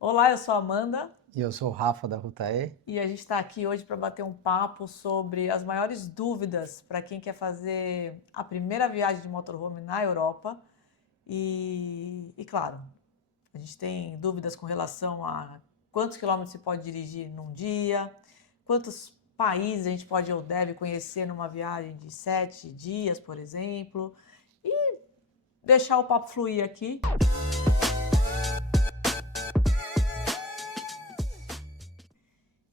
Olá, eu sou a Amanda E eu sou o Rafa da Rutae. e a gente está aqui hoje para bater um papo sobre as maiores dúvidas para quem quer fazer a primeira viagem de motorhome na Europa. Claro, a gente tem dúvidas com relação a quantos quilômetros se pode dirigir num dia, quantos países a gente pode ou deve conhecer numa viagem de 7 dias, por exemplo, e deixar o papo fluir aqui.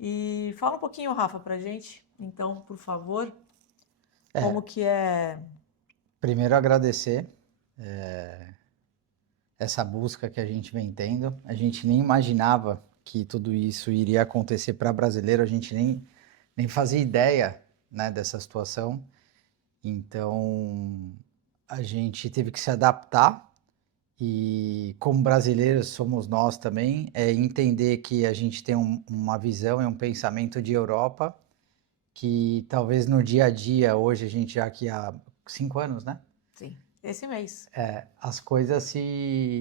E fala um pouquinho, Rafa, pra gente, então, por favor, como É, que é. primeiro agradecer essa busca que a gente vem tendo. A gente nem imaginava que tudo isso iria acontecer para brasileiro, a gente nem fazia ideia, né, dessa situação. Então, a gente teve que se adaptar e, como brasileiros somos nós também, entender que a gente tem uma visão e um pensamento de Europa que talvez no dia a dia, hoje a gente já aqui há 5 anos, né? Sim, esse mês. As coisas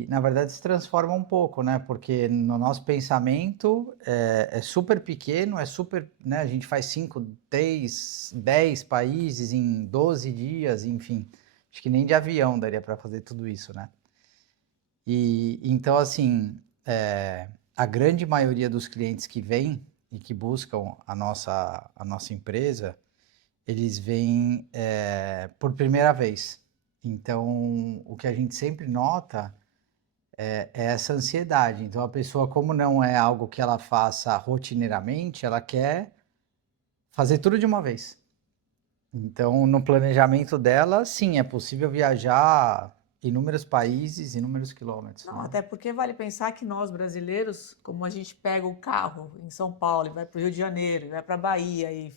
na verdade, se transformam um pouco, né? Porque no nosso pensamento é super pequeno, é super, né? A gente faz 5, 3, 10 países em 12 dias, enfim. Acho que nem de avião daria para fazer tudo isso, né? E então, assim, a grande maioria dos clientes que vêm e que buscam a nossa empresa, eles vêm por primeira vez. Então, o que a gente sempre nota é essa ansiedade. Então, a pessoa, como não é algo que ela faça rotineiramente, ela quer fazer tudo de uma vez. Então, no planejamento dela, sim, é possível viajar inúmeros países, inúmeros quilômetros, Não, né? até porque vale pensar que nós brasileiros, como a gente pega o carro em São Paulo e vai para o Rio de Janeiro, e vai para a Bahia e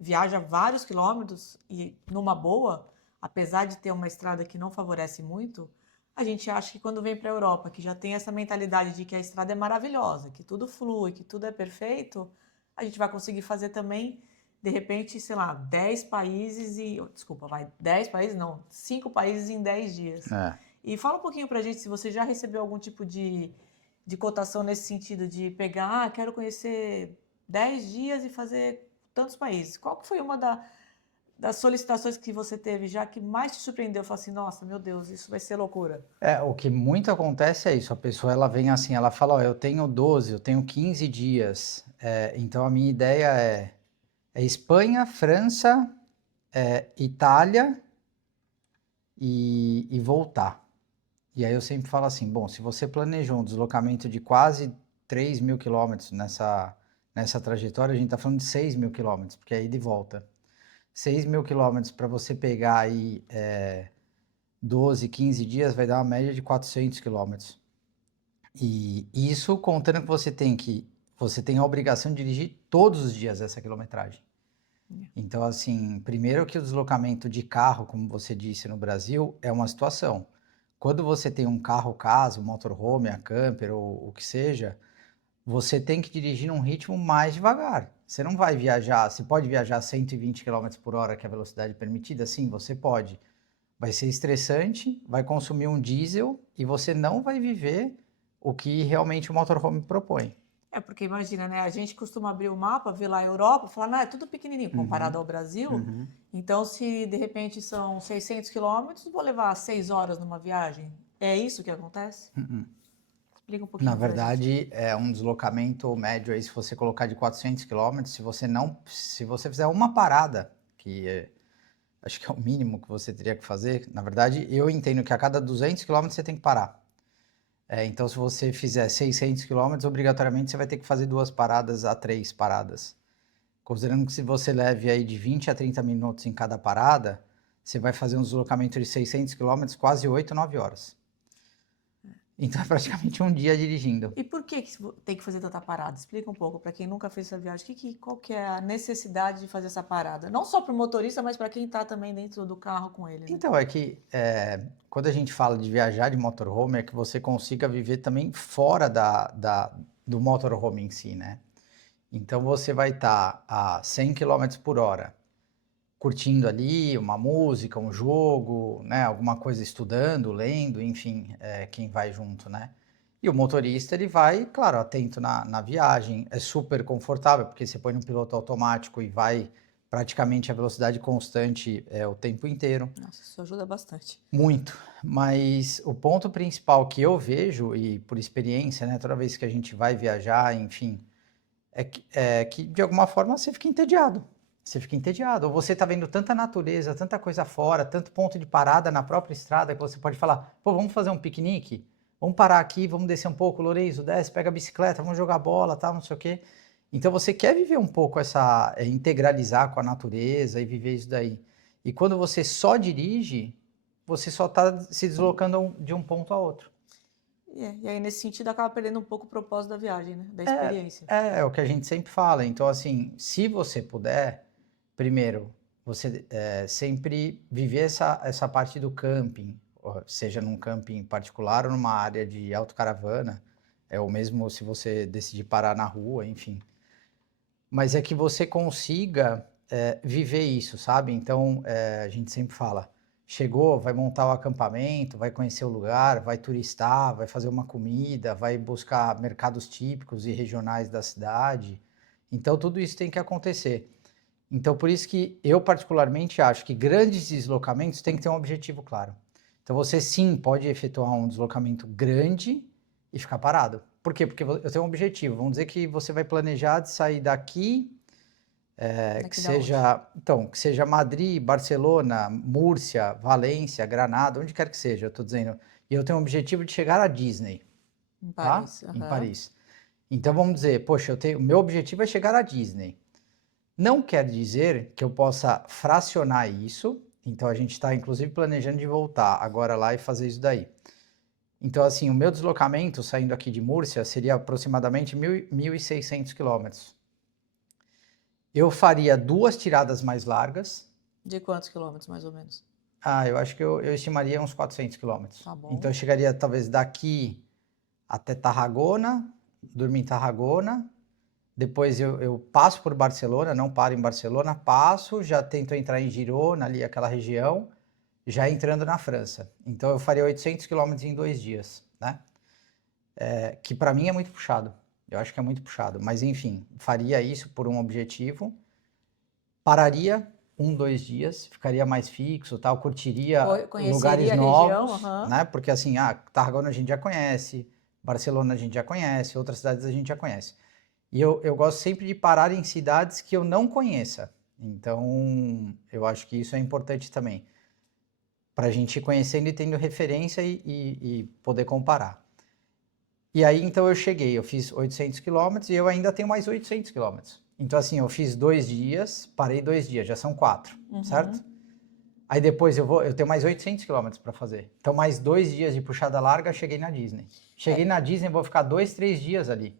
viaja vários quilômetros e numa boa, apesar de ter uma estrada que não favorece muito, a gente acha que quando vem para a Europa, que já tem essa mentalidade de que a estrada é maravilhosa, que tudo flui, que tudo é perfeito, a gente vai conseguir fazer também, de repente, sei lá, 10 países e. Desculpa, vai, 10 países não, 5 países em 10 dias. É. E fala um pouquinho pra gente se você já recebeu algum tipo de cotação nesse sentido, de pegar, quero conhecer 10 dias e fazer tantos países. Qual que foi uma das solicitações que você teve já que mais te surpreendeu? Falou assim, nossa, meu Deus, isso vai ser loucura. O que muito acontece é isso, a pessoa ela vem assim, ela fala, ó, eu tenho 12, eu tenho 15 dias, então a minha ideia é Espanha, França, Itália e voltar. E aí eu sempre falo assim, bom, se você planejou um deslocamento de quase 3.000 quilômetros nessa trajetória, a gente está falando de 6.000 quilômetros, porque é ida e volta. 6.000 quilômetros para você pegar aí 12, 15 dias vai dar uma média de 400 quilômetros. E isso contando que você tem a obrigação de dirigir todos os dias essa quilometragem. Então, assim, primeiro que o deslocamento de carro, como você disse no Brasil, é uma situação. Quando você tem um carro casa, um motorhome, a camper ou o que seja, você tem que dirigir num ritmo mais devagar. Você não vai viajar, você pode viajar 120 km por hora, que é a velocidade permitida? Sim, você pode. Vai ser estressante, vai consumir um diesel e você não vai viver o que realmente o motorhome propõe. É porque imagina, né? A gente costuma abrir o mapa, ver lá a Europa, falar, não, é tudo pequenininho comparado Uhum, ao Brasil. uhum, Então, se de repente são 600 quilômetros, vou levar 6 horas numa viagem. É isso que acontece? uhum. Explica um Na pouquinho pra gente. verdade, é um deslocamento médio aí, se você colocar de 400 quilômetros, se você fizer uma parada, acho que é o mínimo que você teria que fazer, na verdade, eu entendo que a cada 200 quilômetros você tem que parar. Então, se você fizer 600 quilômetros, obrigatoriamente você vai ter que fazer 2 paradas a 3 paradas. Considerando que se você leve aí de 20 a 30 minutos em cada parada, você vai fazer um deslocamento de 600 quilômetros, quase 8, 9 horas. Então, é praticamente um dia dirigindo. E por que tem que fazer tanta parada? Explica um pouco para quem nunca fez essa viagem. Qual que é a necessidade de fazer essa parada? Não só para o motorista, mas para quem está também dentro do carro com ele, né? Então, é que quando a gente fala de viajar de motorhome, é que você consiga viver também fora do motorhome em si, né? Então, você vai estar a 100 km por hora, curtindo ali uma música, um jogo, né? Alguma coisa estudando, lendo, enfim, quem vai junto, né? E o motorista, ele vai, claro, atento na viagem, é super confortável, porque você põe no piloto automático e vai praticamente a velocidade constante o tempo inteiro. Nossa, isso ajuda bastante. Muito, mas o ponto principal que eu vejo, e por experiência, né, toda vez que a gente vai viajar, enfim, é que de alguma forma você fica entediado. Você fica entediado, ou você está vendo tanta natureza, tanta coisa fora, tanto ponto de parada na própria estrada que você pode falar, pô, vamos fazer um piquenique? Vamos parar aqui, vamos descer um pouco, Lourenço, desce, pega a bicicleta, vamos jogar bola, tal, não sei o quê. Então você quer viver um pouco integralizar com a natureza e viver isso daí. E quando você só dirige, você só está se deslocando de um ponto a outro. E aí, nesse sentido, acaba perdendo um pouco o propósito da viagem, né? Da experiência. É o que a gente sempre fala. Então, assim, se você puder, primeiro, você sempre viver essa parte do camping, seja num camping particular ou numa área de autocaravana, ou mesmo se você decidir parar na rua, enfim. Mas é que você consiga viver isso, sabe? Então, a gente sempre fala, chegou, vai montar o acampamento, vai conhecer o lugar, vai turistar, vai fazer uma comida, vai buscar mercados típicos e regionais da cidade. Então, tudo isso tem que acontecer. Então, por isso que eu particularmente acho que grandes deslocamentos têm que ter um objetivo claro. Então, você sim pode efetuar um deslocamento grande e ficar parado. Por quê? Porque eu tenho um objetivo. Vamos dizer que você vai planejar de sair daqui, que seja Madrid, Barcelona, Múrcia, Valência, Granada, onde quer que seja, eu estou dizendo. E eu tenho um objetivo de chegar à Disney, Em tá? Paris. Em Aham. Paris. Então, vamos dizer, poxa, o meu objetivo é chegar à Disney. Não quer dizer que eu possa fracionar isso. Então, a gente está, inclusive, planejando de voltar agora lá e fazer isso daí. Então, assim, o meu deslocamento saindo aqui de Múrcia seria aproximadamente 1.600 quilômetros. Eu faria 2 tiradas mais largas. De quantos quilômetros, mais ou menos? Eu acho que eu estimaria uns 400 quilômetros. Tá bom. Então, eu chegaria talvez daqui até Tarragona, dormir em Tarragona. Depois eu passo por Barcelona, não paro em Barcelona, passo, já tento entrar em Girona, ali aquela região, já entrando na França. Então eu faria 800 quilômetros em 2 dias, né? Que para mim é muito puxado. Eu acho que é muito puxado. Mas enfim, faria isso por um objetivo. Pararia 2 dias, ficaria mais fixo, tal, curtiria Conheceria lugares a região, novos, aham. né? Porque assim, Tarragona a gente já conhece, Barcelona a gente já conhece, outras cidades a gente já conhece. E eu gosto sempre de parar em cidades que eu não conheça. Então, eu acho que isso é importante também. Para a gente ir conhecendo e tendo referência e poder comparar. E aí, então, eu fiz 800 quilômetros e eu ainda tenho mais 800 quilômetros. Então, assim, eu fiz 2 dias, parei 2 dias, já são 4, certo? Aí depois eu tenho mais 800 quilômetros para fazer. Então, mais 2 dias de puxada larga, cheguei na Disney. Cheguei na Disney, vou ficar 2, 3 dias ali.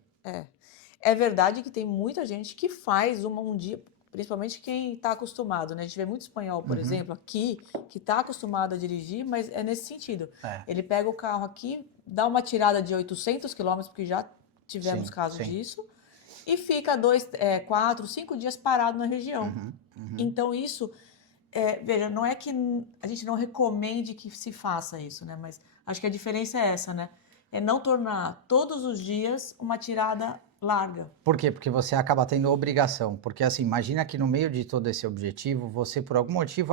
É verdade que tem muita gente que faz um dia, principalmente quem está acostumado, né? A gente vê muito espanhol, por exemplo, aqui, que está acostumado a dirigir, mas é nesse sentido. Ele pega o carro aqui, dá uma tirada de 800 quilômetros, porque já tivemos casos disso, e fica 2, 4, 5 dias parado na região. Então isso, veja, não é que a gente não recomende que se faça isso, né? Mas acho que a diferença é essa, né? É não tornar todos os dias uma tirada larga. Por quê? Porque você acaba tendo obrigação. Porque assim, imagina que no meio de todo esse objetivo, você por algum motivo,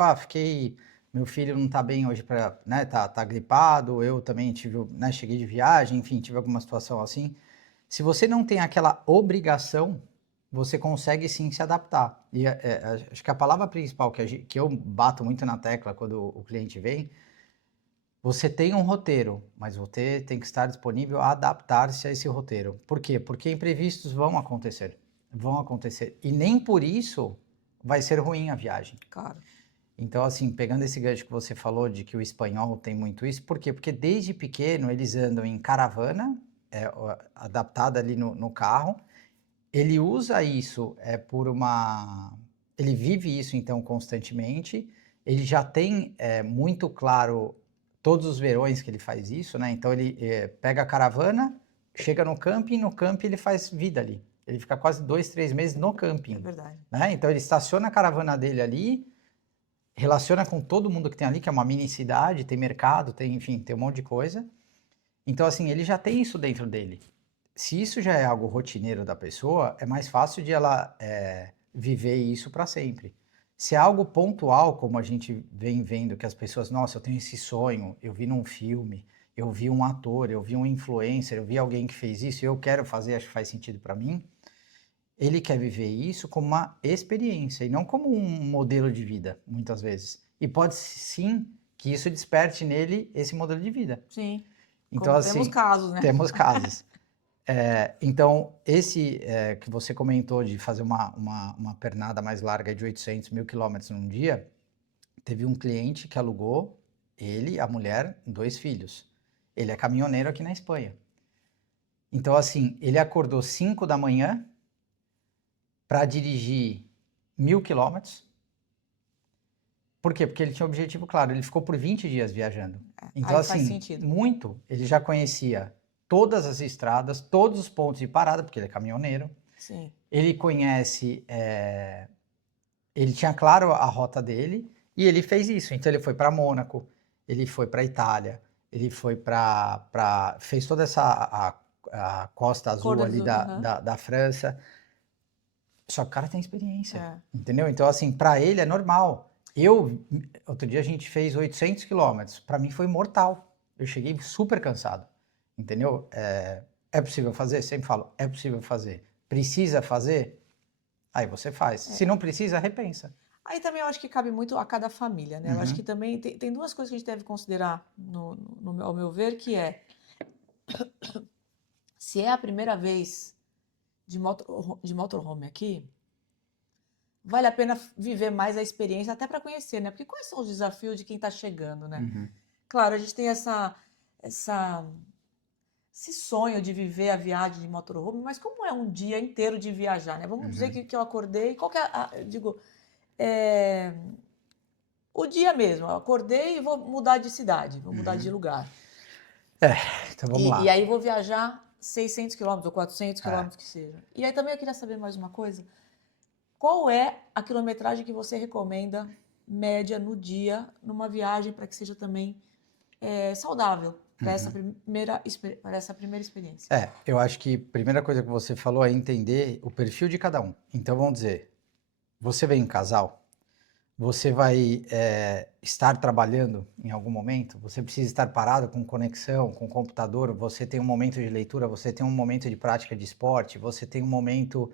meu filho não tá bem hoje para, né, tá gripado, eu também tive, né, cheguei de viagem, enfim, tive alguma situação assim. Se você não tem aquela obrigação, você consegue sim se adaptar. E acho que a palavra principal que eu bato muito na tecla quando o cliente vem, você tem um roteiro, mas você tem que estar disponível a adaptar-se a esse roteiro. Por quê? Porque imprevistos vão acontecer. Vão acontecer. E nem por isso vai ser ruim a viagem. Claro. Então, assim, pegando esse gancho que você falou de que o espanhol tem muito isso, por quê? Porque desde pequeno eles andam em caravana, adaptada ali no carro. Ele usa isso ele vive isso, então, constantemente. Ele já tem muito claro todos os verões que ele faz isso, né? Então ele pega a caravana, chega no camping ele faz vida ali. Ele fica quase 2, 3 meses no camping. É verdade. Né? Então ele estaciona a caravana dele ali, relaciona com todo mundo que tem ali, que é uma mini cidade, tem mercado, enfim, tem um monte de coisa. Então, assim, ele já tem isso dentro dele. Se isso já é algo rotineiro da pessoa, é mais fácil de ela viver isso para sempre. Se é algo pontual, como a gente vem vendo que as pessoas, nossa, eu tenho esse sonho, eu vi num filme, eu vi um ator, eu vi um influencer, eu vi alguém que fez isso, eu quero fazer, acho que faz sentido para mim. Ele quer viver isso como uma experiência e não como um modelo de vida, muitas vezes. E pode sim que isso desperte nele esse modelo de vida. Sim. Então, Como temos assim, casos, né? temos casos. Então, esse que você comentou de fazer uma pernada mais larga de 800 mil quilômetros num dia, teve um cliente que alugou, ele, a mulher, 2 filhos. Ele é caminhoneiro aqui na Espanha. Então, assim, ele acordou 5 da manhã para dirigir 1000 quilômetros. Por quê? Porque ele tinha um objetivo claro, ele ficou por 20 dias viajando. Então, Aí faz assim, sentido. muito. Ele já conhecia todas as estradas, todos os pontos de parada, porque ele é caminhoneiro. Sim. Ele conhece, ele tinha claro a rota dele e ele fez isso. Então, ele foi para Mônaco, ele foi para Itália, ele foi fez toda a costa azul Cor ali do... aham. da França. Só que o cara tem experiência, É. entendeu? Então, assim, para ele é normal. Outro dia a gente fez 800 quilômetros. Para mim foi mortal. Eu cheguei super cansado, entendeu? É possível fazer? Sempre falo, é possível fazer. Precisa fazer? Aí você faz. Se não precisa, repensa. Aí também eu acho que cabe muito a cada família, né? Eu acho Uhum, que também tem duas coisas que a gente deve considerar, ao meu ver, que é se é a primeira vez de motorhome aqui, vale a pena viver mais a experiência, até para conhecer, né? Porque quais são os desafios de quem está chegando, né? uhum, Claro, a gente tem essa, esse sonho de viver a viagem de motorhome, mas como é um dia inteiro de viajar, né? Vamos dizer uhum. que eu acordei, qual que é, eu digo, é, o dia mesmo, eu acordei e vou mudar de cidade, vou mudar de Uhum. lugar. Então vamos E lá. aí vou viajar 600 quilômetros ou 400 É. quilômetros que seja. E aí também eu queria saber mais uma coisa. Qual é a quilometragem que você recomenda, média, no dia, numa viagem para que seja também saudável para essa primeira experiência? Eu acho que a primeira coisa que você falou é entender o perfil de cada um. Então vamos dizer, você vem em casal, você vai estar trabalhando em algum momento, você precisa estar parado com conexão, com computador, você tem um momento de leitura, você tem um momento de prática de esporte, você tem um momento.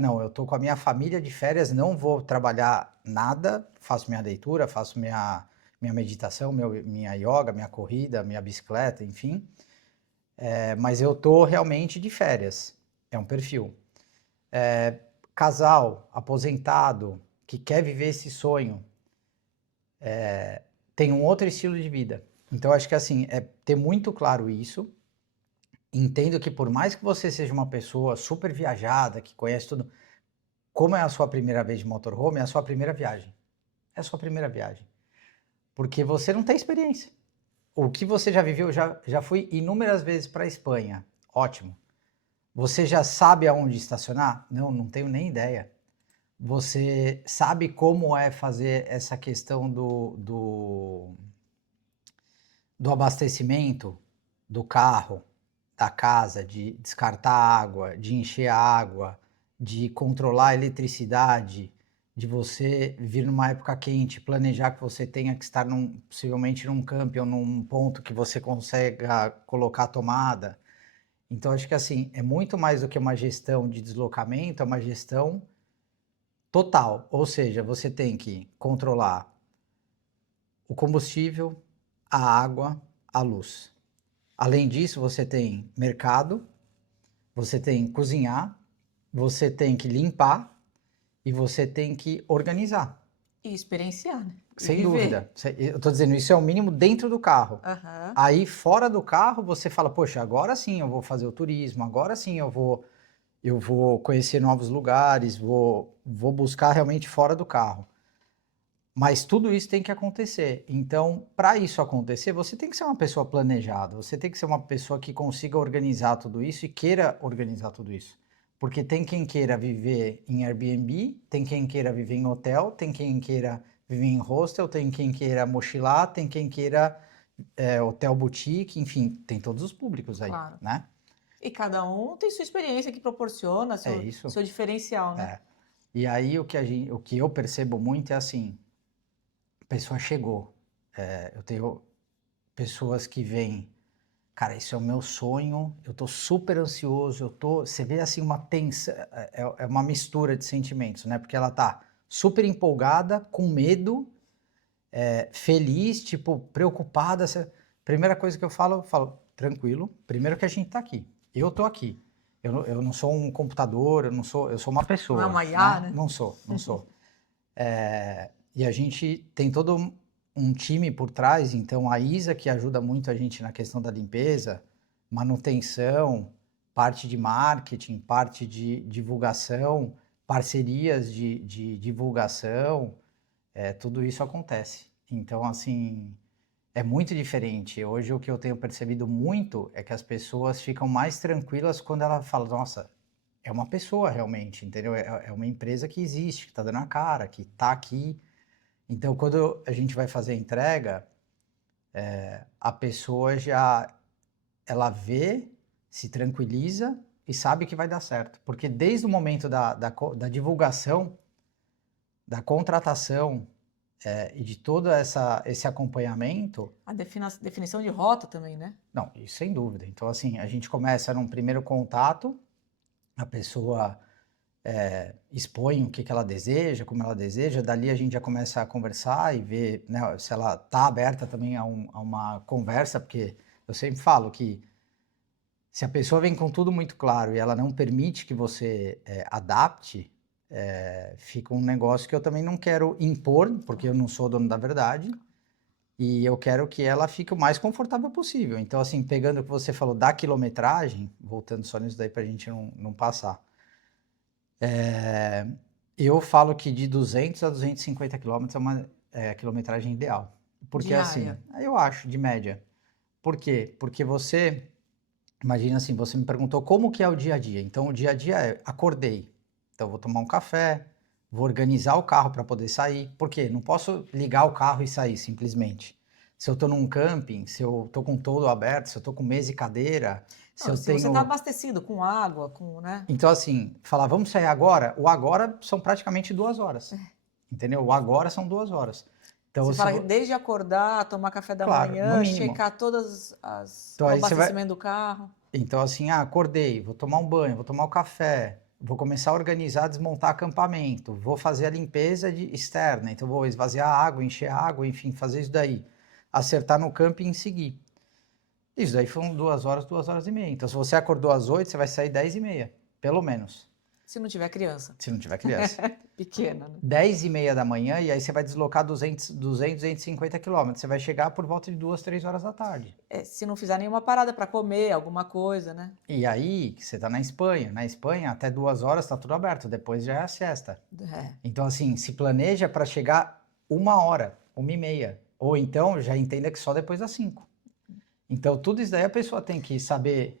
Não, eu estou com a minha família de férias, não vou trabalhar nada, faço minha leitura, faço minha meditação, minha yoga, minha corrida, minha bicicleta, enfim. Mas eu estou realmente de férias. É um perfil. Casal, aposentado, que quer viver esse sonho, tem um outro estilo de vida. Então, acho que assim, é ter muito claro isso. Entendo que por mais que você seja uma pessoa super viajada, que conhece tudo, como é a sua primeira vez de motorhome, é a sua primeira viagem. É a sua primeira viagem. Porque você não tem experiência. O que você já viveu, já fui inúmeras vezes para a Espanha. Ótimo. Você já sabe aonde estacionar? Não, não tenho nem ideia. Você sabe como é fazer essa questão do abastecimento do carro, da casa, de descartar água, de encher a água, de controlar a eletricidade, de você vir numa época quente, planejar que você tenha que estar possivelmente num camping ou num ponto que você consiga colocar a tomada. Então, acho que assim, é muito mais do que uma gestão de deslocamento, é uma gestão total. Ou seja, você tem que controlar o combustível, a água, a luz. Além disso, você tem mercado, você tem cozinhar, você tem que limpar e você tem que organizar. E experienciar, né? E Sem viver. dúvida. Eu estou dizendo, isso é o mínimo dentro do carro. Aham. Aí, fora do carro, você fala, poxa, agora sim eu vou fazer o turismo, agora sim eu vou conhecer novos lugares, vou buscar realmente fora do carro. Mas tudo isso tem que acontecer. Então, para isso acontecer, você tem que ser uma pessoa planejada, você tem que ser uma pessoa que consiga organizar tudo isso e queira organizar tudo isso. Porque tem quem queira viver em Airbnb, tem quem queira viver em hotel, tem quem queira viver em hostel, tem quem queira mochilar, tem quem queira hotel boutique, enfim, tem todos os públicos aí, Claro. né? E cada um tem sua experiência que proporciona É isso. seu diferencial, né? É. E aí o que eu percebo muito é assim, a pessoa chegou. Eu tenho pessoas que vêm, cara, isso é o meu sonho, eu tô super ansioso, você vê assim uma tensão, é uma mistura de sentimentos, né? Porque ela tá super empolgada, com medo, feliz, tipo, preocupada. Primeira coisa que eu falo, tranquilo, primeiro que a gente tá aqui, eu tô aqui. Eu não sou um computador, eu sou uma Não é pessoa, uma IA, né? né? Não sou. E a gente tem todo um time por trás, então a Isa que ajuda muito a gente na questão da limpeza, manutenção, parte de marketing, parte de divulgação, parcerias de divulgação, tudo isso acontece. Então, assim, é muito diferente. Hoje o que eu tenho percebido muito é que as pessoas ficam mais tranquilas quando ela fala, nossa, é uma pessoa realmente, entendeu? É uma empresa que existe, que está dando a cara, que está aqui. Então, quando a gente vai fazer a entrega, a pessoa ela vê, se tranquiliza e sabe que vai dar certo. Porque desde o momento da divulgação, da contratação, e de todo esse acompanhamento, A definição de rota também, né? não, isso sem dúvida. Então, assim, a gente começa num primeiro contato, a pessoa expõe o que ela deseja, como ela deseja, dali a gente já começa a conversar e ver, né, se ela está aberta também a uma conversa, porque eu sempre falo que se a pessoa vem com tudo muito claro e ela não permite que você adapte, fica um negócio que eu também não quero impor, porque eu não sou dono da verdade, e eu quero que ela fique o mais confortável possível. Então, assim, pegando o que você falou da quilometragem, voltando só nisso daí para a gente não passar, eu falo que de 200 a 250 quilômetros é uma quilometragem ideal. Porque assim, Diária. eu acho, de média. Por quê? Porque você, imagina assim, você me perguntou como que é o dia a dia. Então, o dia a dia é, acordei, então vou tomar um café, vou organizar o carro para poder sair. Por quê? Não posso ligar o carro e sair simplesmente. Se eu estou num camping, se eu estou com todo aberto, se eu estou com mesa e cadeira, se Não, eu se você está tenho... abastecido com água, com, né? Então, assim, falar, vamos sair agora? O agora são praticamente 2 horas. Entendeu? O agora são 2 horas. Então, Você se fala vo... desde acordar, tomar café da claro, no manhã, mínimo. checar todas as Então, o aí você vai. abastecimento do carro. Então, assim, acordei, vou tomar um banho, vou tomar o café, vou começar a organizar, desmontar acampamento, vou fazer a limpeza externa. Então, vou esvaziar a água, encher a água, enfim, fazer isso daí. Acertar no camping e seguir. Isso daí foram 2 horas, 2 horas e meia. Então, se você acordou às 8, você vai sair 10h30, pelo menos, Se não tiver criança. se não tiver criança. Pequena, né? 10h30 da manhã, e aí você vai deslocar 200, 250 quilômetros. Você vai chegar por volta de 2, 3 horas da tarde. Se não fizer nenhuma parada para comer, alguma coisa, né? E aí, você está na Espanha. Na Espanha, até 2 horas está tudo aberto, depois já é a siesta. É. Então, assim, se planeja para chegar 1 hora, 1h30. Ou então, já entenda que só depois das 5. Então, tudo isso daí a pessoa tem que saber,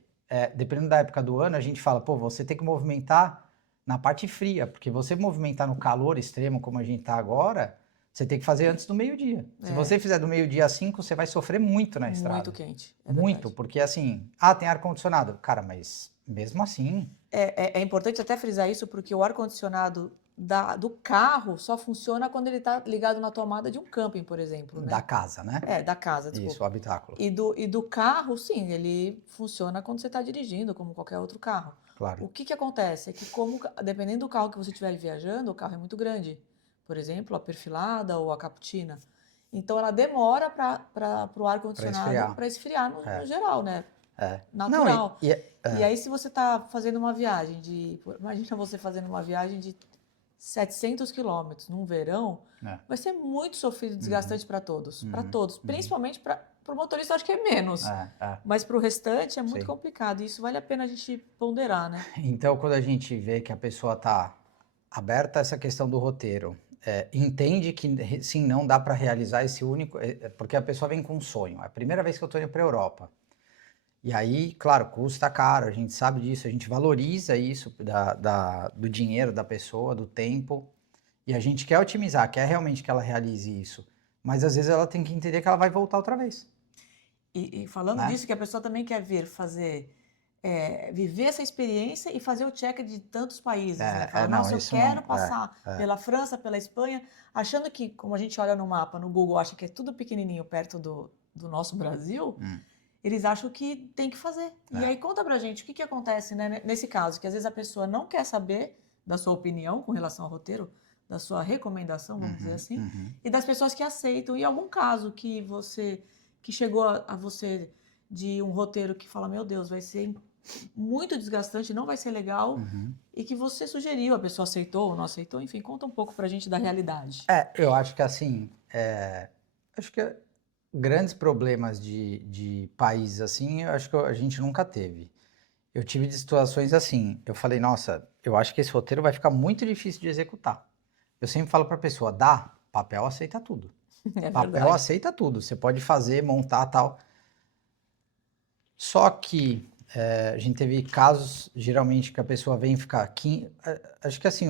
dependendo da época do ano, a gente fala, pô, você tem que movimentar na parte fria, porque você movimentar no calor extremo, como a gente está agora, você tem que fazer antes do meio-dia. Se você fizer do meio-dia às 5, você vai sofrer muito na estrada. Muito quente. É Muito, verdade. porque assim, tem ar-condicionado. Cara, mas mesmo assim, É importante até frisar isso, porque o ar-condicionado do carro só funciona quando ele está ligado na tomada de um camping, por exemplo, da né? casa, né? Da casa, Isso, desculpa. o habitáculo. E do carro, sim, ele funciona quando você está dirigindo, como qualquer outro carro. Claro. O que acontece é que, dependendo do carro que você estiver viajando, o carro é muito grande. Por exemplo, a perfilada ou a Cappuccina. Então, ela demora para o ar-condicionado para esfriar no geral, né? Natural. Não, E aí, se você está fazendo uma viagem imagina você fazendo uma viagem de 700 quilômetros num verão, vai ser muito sofrido e desgastante para todos. Para todos. Principalmente para o motorista, eu acho que é menos. Mas para o restante é muito complicado. E isso vale a pena a gente ponderar, né? Então, quando a gente vê que a pessoa está aberta a essa questão do roteiro, entende que sim, não dá para realizar esse único. Porque a pessoa vem com um sonho. É a primeira vez que eu estou indo para a Europa. E aí, claro, custa caro, a gente sabe disso, a gente valoriza isso do dinheiro da pessoa, do tempo, e a gente quer otimizar, quer realmente que ela realize isso. Mas às vezes ela tem que entender que ela vai voltar outra vez. E falando né? disso, que a pessoa também quer vir fazer, viver essa experiência e fazer o check de tantos países, né? Fala, Não, nossa, eu isso não. quero passar É. pela França, pela Espanha, achando que, como a gente olha no mapa, no Google, acha que é tudo pequenininho perto do nosso Brasil, Hum, eles acham que tem que fazer. E é. aí conta pra gente o que acontece, né, nesse caso, que às vezes a pessoa não quer saber da sua opinião com relação ao roteiro, da sua recomendação, vamos dizer Uhum, assim, uhum. e das pessoas que aceitam. E algum caso que chegou a você de um roteiro que fala, meu Deus, vai ser muito desgastante, não vai ser legal, Uhum. e que você sugeriu, a pessoa aceitou ou não aceitou, enfim, conta um pouco pra gente da realidade. Eu acho que assim, acho que grandes problemas de países assim, eu acho que a gente nunca teve. Eu tive de situações assim, eu falei, nossa, eu acho que esse roteiro vai ficar muito difícil de executar. Eu sempre falo para a pessoa, dá, papel aceita tudo. É Papel verdade. aceita tudo, você pode fazer, montar, tal. Só que a gente teve casos, geralmente, que a pessoa vem ficar aqui. Acho que assim,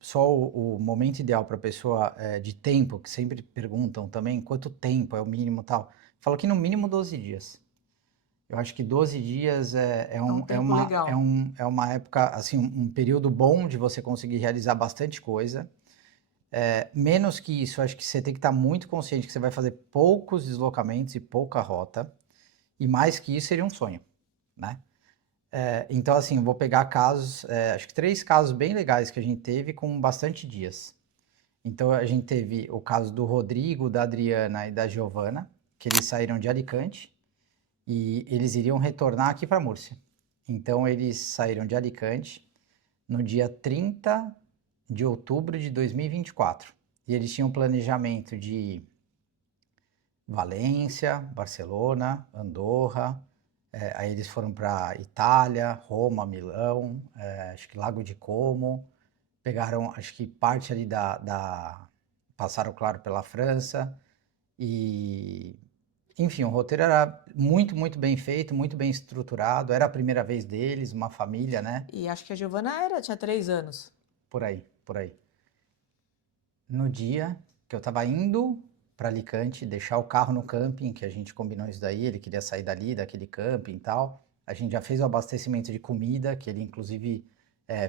só o momento ideal para a pessoa de tempo, que sempre perguntam também, quanto tempo é o mínimo e tal. Falo que no mínimo 12 dias. Eu acho que 12 dias É um tempo legal. é uma época, assim, um período bom de você conseguir realizar bastante coisa. Menos que isso, acho que você tem que estar muito consciente que você vai fazer poucos deslocamentos e pouca rota. E mais que isso seria um sonho, né? Então, assim, eu vou pegar casos, acho que 3 casos bem legais que a gente teve com bastante dias. Então, a gente teve o caso do Rodrigo, da Adriana e da Giovana, que eles saíram de Alicante e eles iriam retornar aqui para Múrcia. Então, eles saíram de Alicante no dia 30 de outubro de 2024. E eles tinham planejamento de Valência, Barcelona, Andorra. Aí eles foram para Itália, Roma, Milão, acho que Lago de Como. Pegaram, acho que parte ali passaram, claro, pela França. E, enfim, o roteiro era muito, muito bem feito, muito bem estruturado. Era a primeira vez deles, uma família, né? E acho que a Giovana tinha 3 anos. Por aí, por aí. No dia que eu estava indo para Alicante, deixar o carro no camping, que a gente combinou isso daí, ele queria sair dali, daquele camping e tal. A gente já fez o abastecimento de comida, que ele inclusive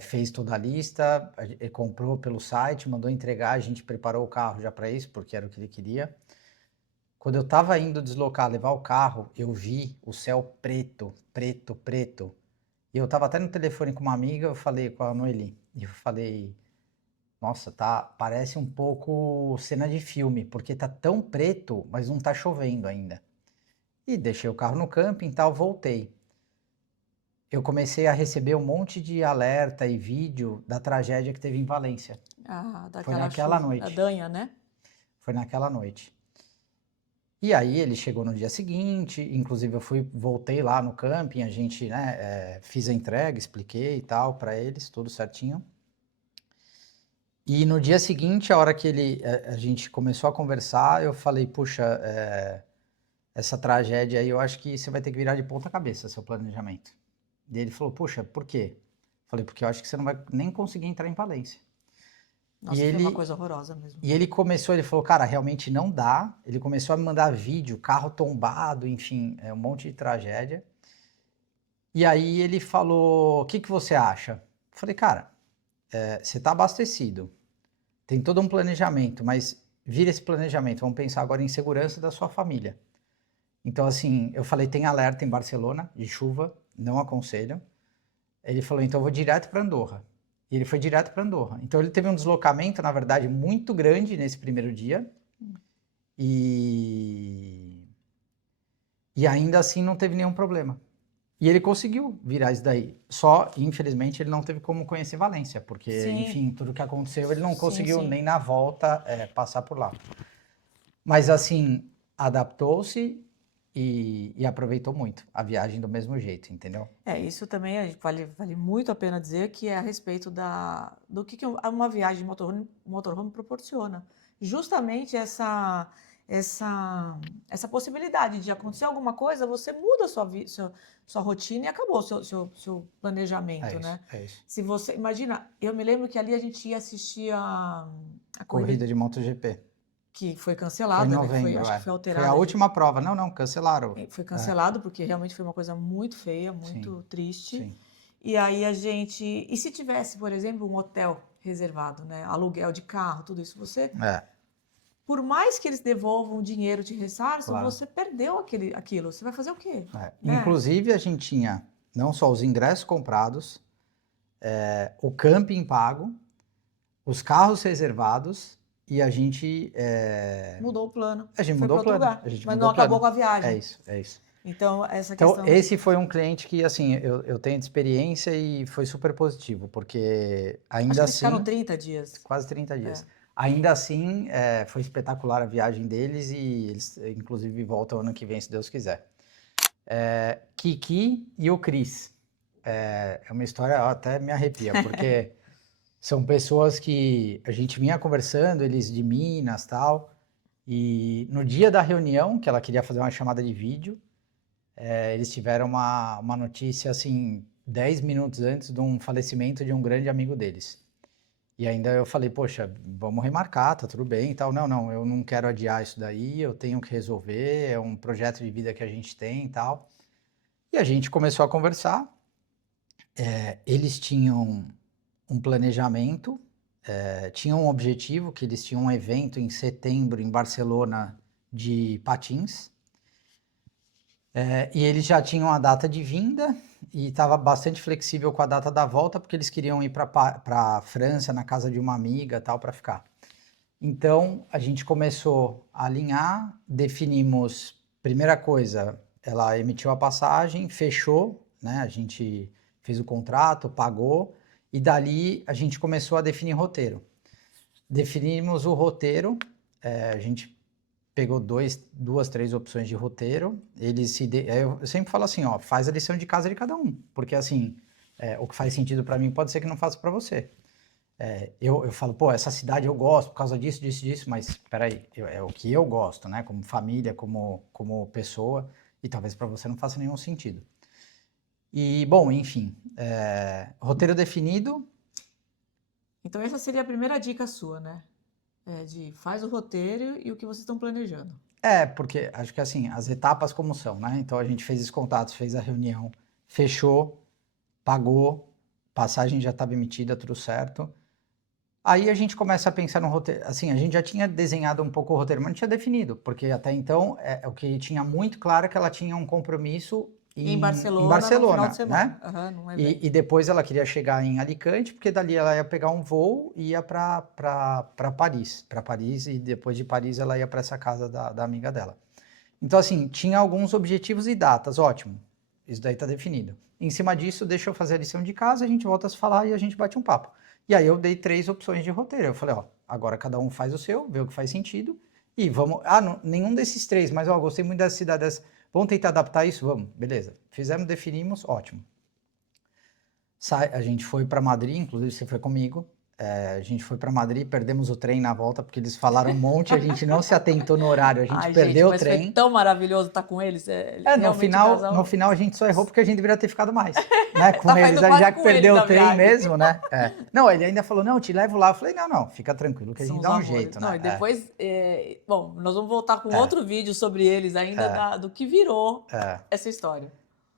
fez toda a lista, ele comprou pelo site, mandou entregar, a gente preparou o carro já para isso, porque era o que ele queria. Quando eu estava indo deslocar, levar o carro, eu vi o céu preto, preto, preto. E eu estava até no telefone com uma amiga, eu falei com a Noeli, e eu falei, nossa, parece um pouco cena de filme, porque tá tão preto, mas não tá chovendo ainda. E deixei o carro no camping e tal, voltei. Eu comecei a receber um monte de alerta e vídeo da tragédia que teve em Valência. Foi Daquela naquela chuva, da noite. Danha, né? Foi naquela noite. E aí ele chegou no dia seguinte, inclusive voltei lá no camping, a gente, né, fiz a entrega, expliquei e tal para eles, tudo certinho. E no dia seguinte, a hora que a gente começou a conversar, eu falei, puxa, essa tragédia aí, eu acho que você vai ter que virar de ponta cabeça seu planejamento. E ele falou, puxa, por quê? Falei, porque eu acho que você não vai nem conseguir entrar em Valência. E Nossa, foi uma ele, coisa horrorosa mesmo. e ele começou, ele falou, cara, realmente não dá. Ele começou a me mandar vídeo, carro tombado, enfim, um monte de tragédia. E aí ele falou, o que que você acha? Falei, cara, você está abastecido, tem todo um planejamento, mas vira esse planejamento, vamos pensar agora em segurança da sua família. Então, assim, eu falei, tem alerta em Barcelona de chuva, não aconselho. Ele falou, então eu vou direto para Andorra. E ele foi direto para Andorra. Então ele teve um deslocamento, na verdade, muito grande nesse primeiro dia. E, e ainda assim não teve nenhum problema. E ele conseguiu virar isso daí. Só, infelizmente, ele não teve como conhecer Valência, porque, Sim, enfim, tudo que aconteceu, ele não sim, conseguiu sim. nem na volta passar por lá. Mas, assim, adaptou-se e aproveitou muito a viagem do mesmo jeito, entendeu? Isso também vale muito a pena dizer que é a respeito do que uma viagem de motorhome proporciona. Justamente essa possibilidade de acontecer alguma coisa, você muda a sua rotina e acabou o seu É planejamento, isso, né? é isso. Se você, imagina, eu me lembro que ali a gente ia assistir a corrida. Corrida de MotoGP. que foi Foi em cancelada, né? novembro, Acho que foi Foi a alterada. última prova. Não, cancelaram. Foi cancelado porque realmente foi uma coisa muito feia, Sim, muito triste. sim. E aí a gente. E se tivesse, por exemplo, um hotel reservado, né? Aluguel de carro, tudo isso, você. É, Por mais que eles devolvam o dinheiro de ressarço, claro. você perdeu aquilo. Você vai fazer o quê? É. Né? Inclusive, a gente tinha não só os ingressos comprados, o camping pago, os carros reservados e a gente Mudou o plano. foi Mudou mudou o para outro plano. lugar. A gente Mas mudou não o plano. acabou com a viagem. É isso. Então, essa Então, questão. esse foi um cliente que, assim, eu tenho de experiência e foi super positivo, porque Acho ainda que eles ficaram assim, 30 dias. quase 30 dias. Ainda assim, foi espetacular a viagem deles e eles, inclusive, voltam ano que vem, se Deus quiser. Kiki e o Cris. É uma história, ó, até me arrepia, porque são pessoas que a gente vinha conversando, eles de Minas e tal, e no dia da reunião, que ela queria fazer uma chamada de vídeo, eles tiveram uma notícia, assim, 10 minutos antes de um falecimento de um grande amigo deles. E ainda eu falei, poxa, vamos remarcar, tá tudo bem e tal. Não, eu não quero adiar isso daí, eu tenho que resolver, é um projeto de vida que a gente tem e tal. E a gente começou a conversar, eles tinham um planejamento, tinham um objetivo, que eles tinham um evento em setembro em Barcelona de patins, e eles já tinham a data de vinda e estava bastante flexível com a data da volta, porque eles queriam ir para a França, na casa de uma amiga, tal, para ficar. Então, a gente começou a alinhar, definimos, primeira coisa, ela emitiu a passagem, fechou, né? A gente fez o contrato, pagou, e dali a gente começou a definir roteiro. Definimos o roteiro, a gente pegou duas, três opções de roteiro. Eu sempre falo assim, ó, faz a lição de casa de cada um, porque assim, o que faz sentido para mim pode ser que não faça para você. Eu falo, pô, essa cidade eu gosto por causa disso, mas peraí, é o que eu gosto, né? Como família, como pessoa, e talvez para você não faça nenhum sentido. E, bom, enfim, roteiro definido. Então, essa seria a primeira dica sua, né? Faz o roteiro e o que vocês estão planejando. Porque acho que assim, as etapas como são, né? Então a gente fez os contatos, fez a reunião, fechou, pagou, passagem já estava emitida, tudo certo. Aí a gente começa a pensar no roteiro, assim, a gente já tinha desenhado um pouco o roteiro, mas não tinha definido, porque até então o que tinha muito claro é que ela tinha um compromisso Em em Barcelona, no final de né? semana. Aham, num evento. E depois ela queria chegar em Alicante, porque dali ela ia pegar um voo e ia para Paris, e depois de Paris ela ia para essa casa da amiga dela. Então, assim, tinha alguns objetivos e datas, ótimo, isso daí tá definido. Em cima disso, deixa eu fazer a lição de casa, a gente volta a se falar e a gente bate um papo. E aí eu dei 3 opções de roteiro, eu falei, ó, agora cada um faz o seu, vê o que faz sentido, e vamos, nenhum desses 3, mas ó, gostei muito dessa cidade, vamos tentar adaptar isso? Vamos, beleza. Fizemos, definimos, ótimo. A gente foi para Madrid, inclusive você foi comigo. A gente foi para Madrid, perdemos o trem na volta, porque eles falaram um monte, a gente não se atentou no horário, a gente Ai, perdeu gente, mas o trem. foi tão maravilhoso estar com eles. No final a gente só errou porque a gente deveria ter ficado mais, né, com Tá eles, fazendo já parte que com perdeu eles o trem a viagem. mesmo, né? Não, ele ainda falou, não, te levo lá. Eu falei, não, fica tranquilo que a São gente os dá um amores. jeito, Não, né? e depois, bom, nós vamos voltar com outro vídeo sobre eles ainda, do que virou essa história.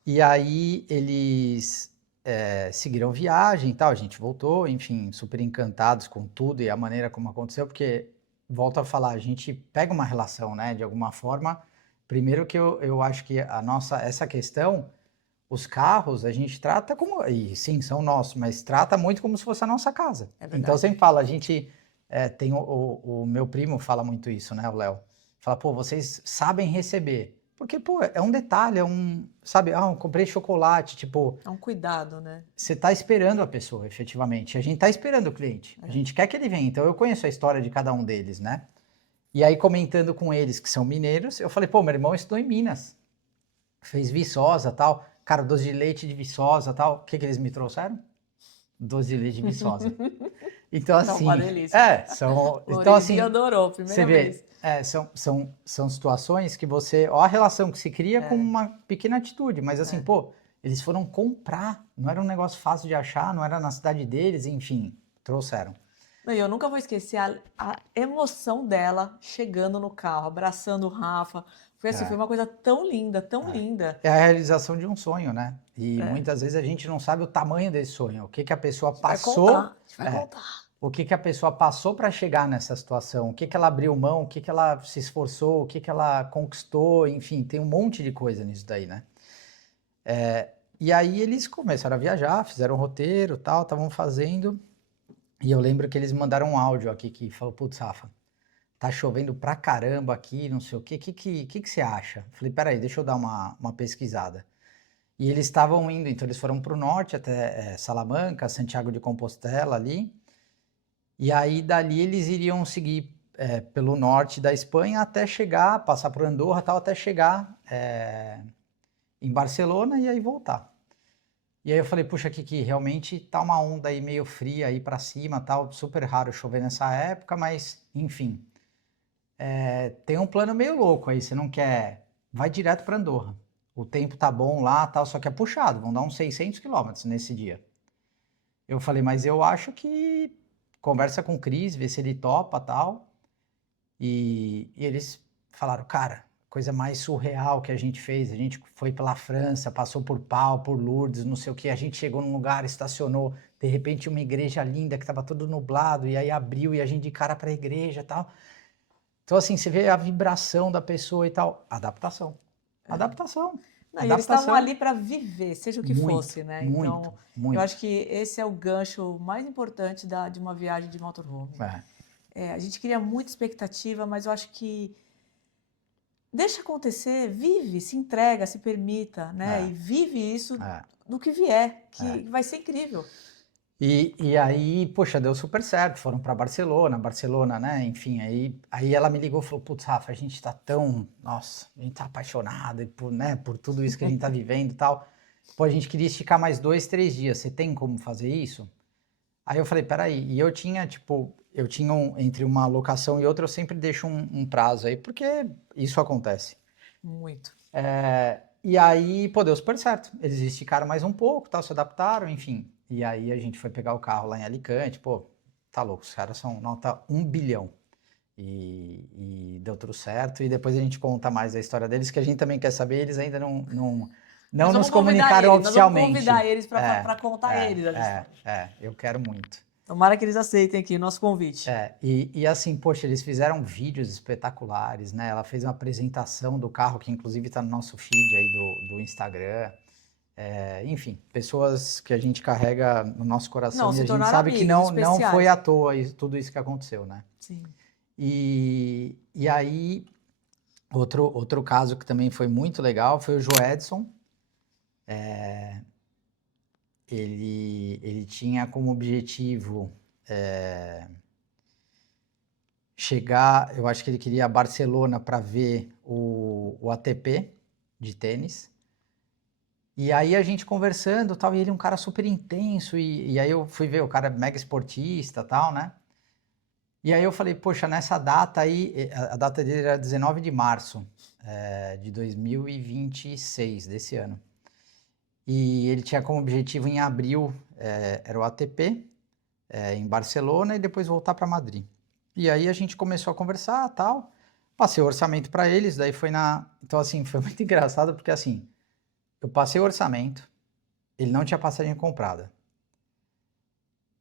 E aí eles seguiram viagem e tal, a gente voltou, enfim, super encantados com tudo e a maneira como aconteceu, porque, volto a falar, a gente pega uma relação, né, de alguma forma. Primeiro que eu acho que essa questão, os carros, a gente trata como, e sim, são nossos, mas trata muito como se fosse a nossa casa. É verdade. Então, eu sempre falo, a gente tem o meu primo fala muito isso, né, o Léo? Fala, pô, vocês sabem receber. Porque, pô, é um detalhe, sabe, eu comprei chocolate, tipo... É um cuidado, né? Você tá esperando a pessoa, efetivamente. A gente tá esperando o cliente. A gente quer que ele venha. Então, eu conheço a história de cada um deles, né? E aí, comentando com eles, que são mineiros, eu falei, pô, meu irmão estudou em Minas. Fez Viçosa, tal. Cara, doce de leite de Viçosa, tal. O que eles me trouxeram? Doce de leite de Viçosa. Então, assim... Uma delícia. Então, assim... adorou, primeira vez. São situações que você... Ó a relação que se cria com uma pequena atitude. Mas assim, pô, eles foram comprar. Não era um negócio fácil de achar, não era na cidade deles, enfim, trouxeram. Não, e eu nunca vou esquecer a emoção dela chegando no carro, abraçando o Rafa. Foi assim, foi É, uma coisa tão linda, tão é. linda. É a realização de um sonho, né? E É, muitas vezes a gente não sabe o tamanho desse sonho, o que que a pessoa a gente vai passou, contar, a gente vai contar. o que que a pessoa passou para chegar nessa situação, o que que ela abriu mão, o que que ela se esforçou, o que que ela conquistou, enfim, tem um monte de coisa nisso daí, né? E aí eles começaram a viajar, fizeram um roteiro, tal, estavam fazendo, e eu lembro que eles mandaram um áudio aqui que falou, putz, Rafa, tá chovendo pra caramba aqui, não sei o quê, que você acha? Falei, peraí, deixa eu dar uma pesquisada. E eles estavam indo, então eles foram para o norte até Salamanca, Santiago de Compostela ali, e aí dali eles iriam seguir pelo norte da Espanha até chegar, passar por Andorra tal, até chegar em Barcelona e aí voltar. E aí eu falei, puxa, Kiki, realmente tá uma onda aí meio fria aí pra cima, tal, super raro chover nessa época, mas enfim, tem um plano meio louco aí, você não quer, vai direto pra Andorra. O tempo tá bom lá, tal, só que é puxado, vão dar uns 600 quilômetros nesse dia. Eu falei, mas eu acho que conversa com o Cris, vê se ele topa, tal. E eles falaram, cara, coisa mais surreal que a gente fez. A gente foi pela França, passou por Pau, por Lourdes, não sei o que. A gente chegou num lugar, estacionou. De repente, uma igreja linda que estava todo nublado. E aí abriu e a gente de cara para a igreja e tal. Então, assim, você vê a vibração da pessoa e tal. Adaptação. Adaptação. Não, e eles estavam Adaptação. ali para viver, seja o que Muito, fosse, né? muito, Então, eu muito. acho que esse é o gancho mais importante de uma viagem de motorhome. É, A gente cria muita expectativa, mas eu acho que deixa acontecer, vive, se entrega, se permita, né? E é, vive isso é. no que vier, É. que vai ser incrível. E aí, poxa, deu super certo. Foram para Barcelona, né? Enfim, aí ela me ligou e falou: Putz, Rafa, a gente tá tão. Nossa, a gente tá apaixonado por, né, por tudo isso que a gente tá vivendo e tal. Pô, a gente queria esticar mais 2, 3 dias. Você tem como fazer isso? Aí eu falei: Peraí. E eu tinha, tipo, entre uma locação e outra, eu sempre deixo um prazo aí, porque isso acontece. Muito. E aí, pô, deu super certo. Eles esticaram mais um pouco, tal, se adaptaram, enfim. E aí a gente foi pegar o carro lá em Alicante, pô, tá louco, os caras são nota 1 bilhão. E deu tudo certo. E depois a gente conta mais a história deles, que a gente também quer saber, eles ainda não nos comunicaram Nós vamos convidar oficialmente. eles para contar eles as histórias. Eu quero muito. Tomara que eles aceitem aqui o nosso convite. E assim, poxa, eles fizeram vídeos espetaculares, né? Ela fez uma apresentação do carro, que inclusive está no nosso feed aí do Instagram. Enfim, pessoas que a gente carrega no nosso coração Não, e se a gente tornaram sabe que amigos não foi especiais. à toa tudo isso que aconteceu, né? Sim. E aí, outro caso que também foi muito legal foi o Joedson. Ele tinha como objetivo chegar, eu acho que ele queria a Barcelona para ver o ATP de tênis. E aí a gente conversando, tal, e ele é um cara super intenso, e aí eu fui ver, o cara é mega esportista, tal, né? E aí eu falei, poxa, nessa data aí, a data dele era 19 de março de 2026, desse ano. E ele tinha como objetivo em abril, era o ATP, em Barcelona, e depois voltar para Madrid. E aí a gente começou a conversar, tal, passei o orçamento para eles, daí foi Então assim, foi muito engraçado, porque assim, eu passei o orçamento, ele não tinha passagem comprada.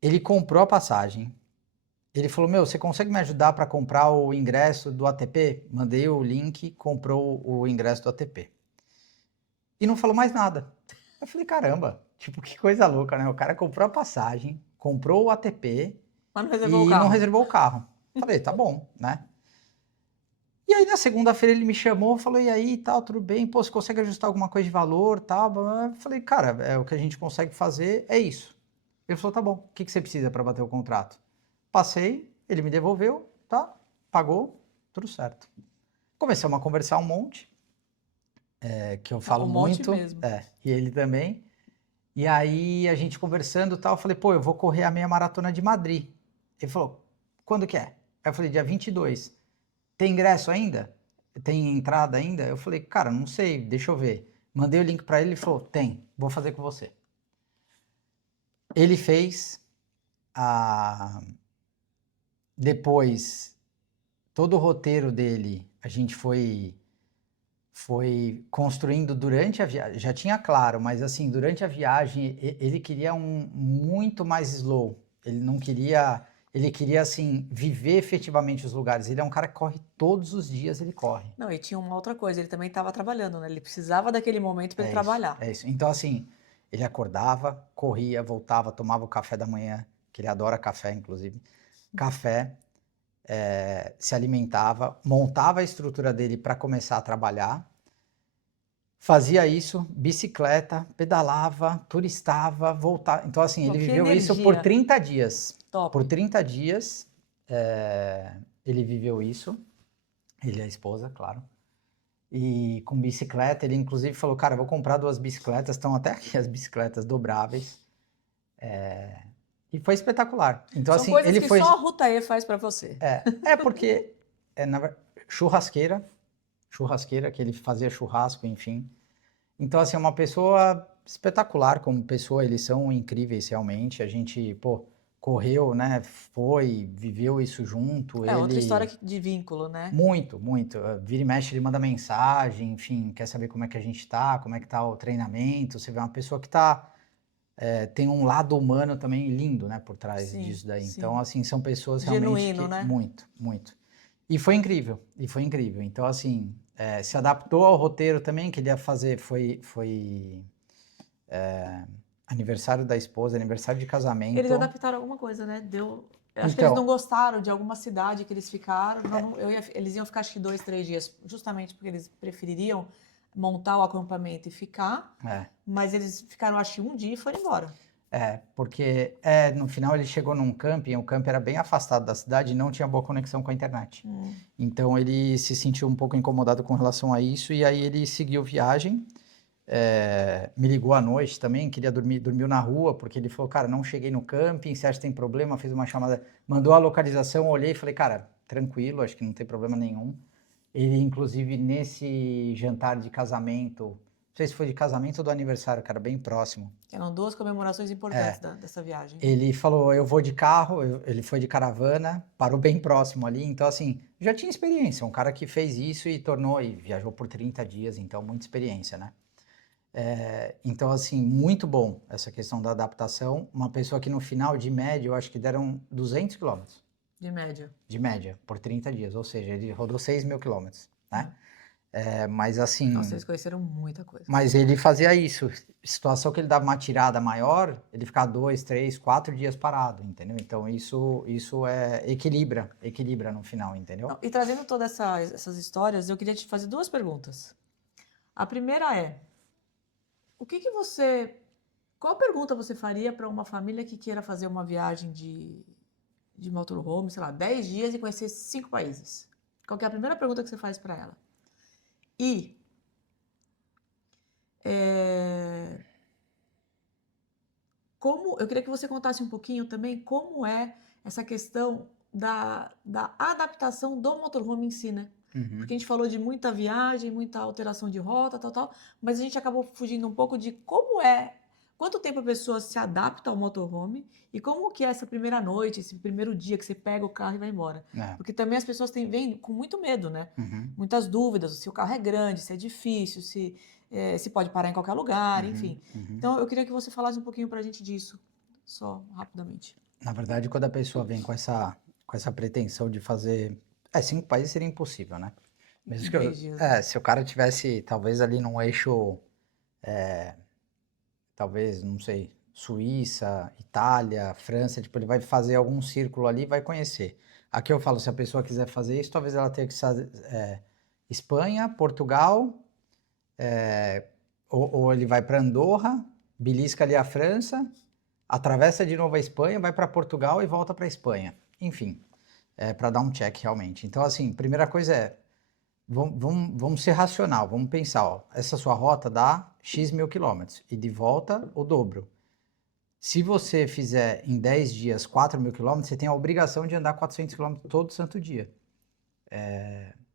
Ele comprou a passagem. Ele falou, meu, você consegue me ajudar para comprar o ingresso do ATP? Mandei o link, comprou o ingresso do ATP. E não falou mais nada. Eu falei, caramba, tipo, que coisa louca, né? O cara comprou a passagem, comprou o ATP Mas não reservou o e não carro. reservou o carro. Falei, tá bom, né? E aí na segunda-feira ele me chamou, falou, e aí, tal, tudo bem? Pô, você consegue ajustar alguma coisa de valor, tal? Eu falei, cara, o que a gente consegue fazer é isso. Ele falou, tá bom, o que você precisa para bater o contrato? Passei, ele me devolveu, tá? Pagou, tudo certo. Começamos a conversar um monte, que eu falo Um monte muito, mesmo. e ele também. E aí a gente conversando e tal, eu falei, pô, eu vou correr a meia maratona de Madrid. Ele falou, quando que é? Aí eu falei, dia 22. Tem ingresso ainda? Tem entrada ainda? Eu falei, cara, não sei, deixa eu ver. Mandei o link para ele, ele falou, tem, vou fazer com você. Ele fez a Depois, todo o roteiro dele, a gente foi construindo durante a viagem. Já tinha claro, mas assim, durante a viagem, ele queria muito mais slow. Ele não queria, ele queria assim, viver efetivamente os lugares. Ele é um cara que corre todos os dias, ele corre. Não, e tinha uma outra coisa, ele também estava trabalhando, né? Ele precisava daquele momento para ele trabalhar. É isso. Então, assim, ele acordava, corria, voltava, tomava o café da manhã, que ele adora café, inclusive. Café, se alimentava, montava a estrutura dele para começar a trabalhar. Fazia isso, bicicleta, pedalava, turistava, voltava. Então, assim, Pô, ele que viveu isso por energia. 30 dias. Top. Por 30 dias, ele viveu isso. Ele e a esposa, claro. E com bicicleta, ele inclusive falou, cara, eu vou comprar 2 bicicletas, estão até aqui as bicicletas dobráveis. E foi espetacular. Então, São assim, coisas ele que foi... só a Ruta E faz para você. Porque, churrasqueira, que ele fazia churrasco, enfim. Então, assim, é uma pessoa espetacular como pessoa, eles são incríveis realmente. A gente, pô, correu, né? Viveu isso junto. É outra história Ele. de vínculo, né? Muito, muito. Vira e mexe, ele manda mensagem, enfim, quer saber como é que a gente tá, como é que tá o treinamento. Você vê uma pessoa que tem um lado humano também lindo, né, por trás Sim, disso daí. Então, sim. assim, são pessoas realmente Genuíno, que. né? Muito, muito. E foi incrível, Então, assim, se adaptou ao roteiro também, que ele ia fazer, foi aniversário da esposa, aniversário de Eles casamento. adaptaram alguma coisa, né? Deu. Eu acho que eles não Então, gostaram de alguma cidade que eles ficaram. Eles iam ficar acho que 2, 3 dias, justamente porque eles prefeririam montar o acampamento e ficar. Mas eles ficaram acho que um dia e foram embora. porque no final ele chegou num camping, o camping era bem afastado da cidade e não tinha boa conexão com a internet. Então ele se sentiu um pouco incomodado com relação a isso e aí ele seguiu viagem. Me ligou à noite também, queria dormir, dormiu na rua, porque ele falou, cara, não cheguei no camping, você acha que tem problema? Fez uma chamada, mandou a localização, olhei e falei, cara, tranquilo, acho que não tem problema nenhum. Ele, inclusive, nesse jantar de casamento, não sei se foi de casamento ou do aniversário, cara, bem próximo. Eram 2 comemorações importantes dessa viagem. Ele falou, eu vou de carro, ele foi de caravana, parou bem próximo ali, então assim, já tinha experiência, um cara que fez isso e viajou por 30 dias, então muita experiência, né? Então, assim, muito bom essa questão da adaptação. Uma pessoa que no final, de média, eu acho que deram 200 quilômetros. De média. De média, por 30 dias. Ou seja, ele rodou 6 mil quilômetros, né? Mas assim... Nossa, eles conheceram muita coisa. Mas ele fazia isso. Situação que ele dava uma tirada maior, ele ficava 2, 3, 4 dias parado, entendeu? Então, isso equilibra no final, entendeu? Não, e trazendo todas essas histórias, eu queria te fazer 2 perguntas. A primeira é, qual pergunta você faria para uma família que queira fazer uma viagem de motorhome, sei lá, 10 dias e conhecer 5 países? Qual que é a primeira pergunta que você faz para ela? E eu queria que você contasse um pouquinho também como é essa questão da adaptação do motorhome em si, né? Porque a gente falou de muita viagem, muita alteração de rota, tal, mas a gente acabou fugindo um pouco de quanto tempo a pessoa se adapta ao motorhome e como que é essa primeira noite, esse primeiro dia que você pega o carro e vai embora. Porque também as pessoas vêm com muito medo, né? Muitas dúvidas, se o carro é grande, se é difícil, se pode parar em qualquer lugar, enfim. Então eu queria que você falasse um pouquinho pra gente disso, só rapidamente. Na verdade, quando a pessoa vem com essa pretensão de fazer... 5 países seria impossível, né? Mesmo que 10 dias, né? se o cara tivesse, talvez, ali num eixo, talvez, não sei, Suíça, Itália, França, tipo, ele vai fazer algum círculo ali e vai conhecer. Aqui eu falo, se a pessoa quiser fazer isso, talvez ela tenha que fazer Espanha, Portugal, ou ele vai para Andorra, belisca ali a França, atravessa de novo a Espanha, vai para Portugal e volta para Espanha. Enfim, para dar um check realmente. Então, assim, primeira coisa vamos ser racional, vamos pensar, ó, essa sua rota dá X mil quilômetros e de volta o dobro. Se você fizer em 10 dias 4 mil quilômetros, você tem a obrigação de andar 400 quilômetros todo santo dia.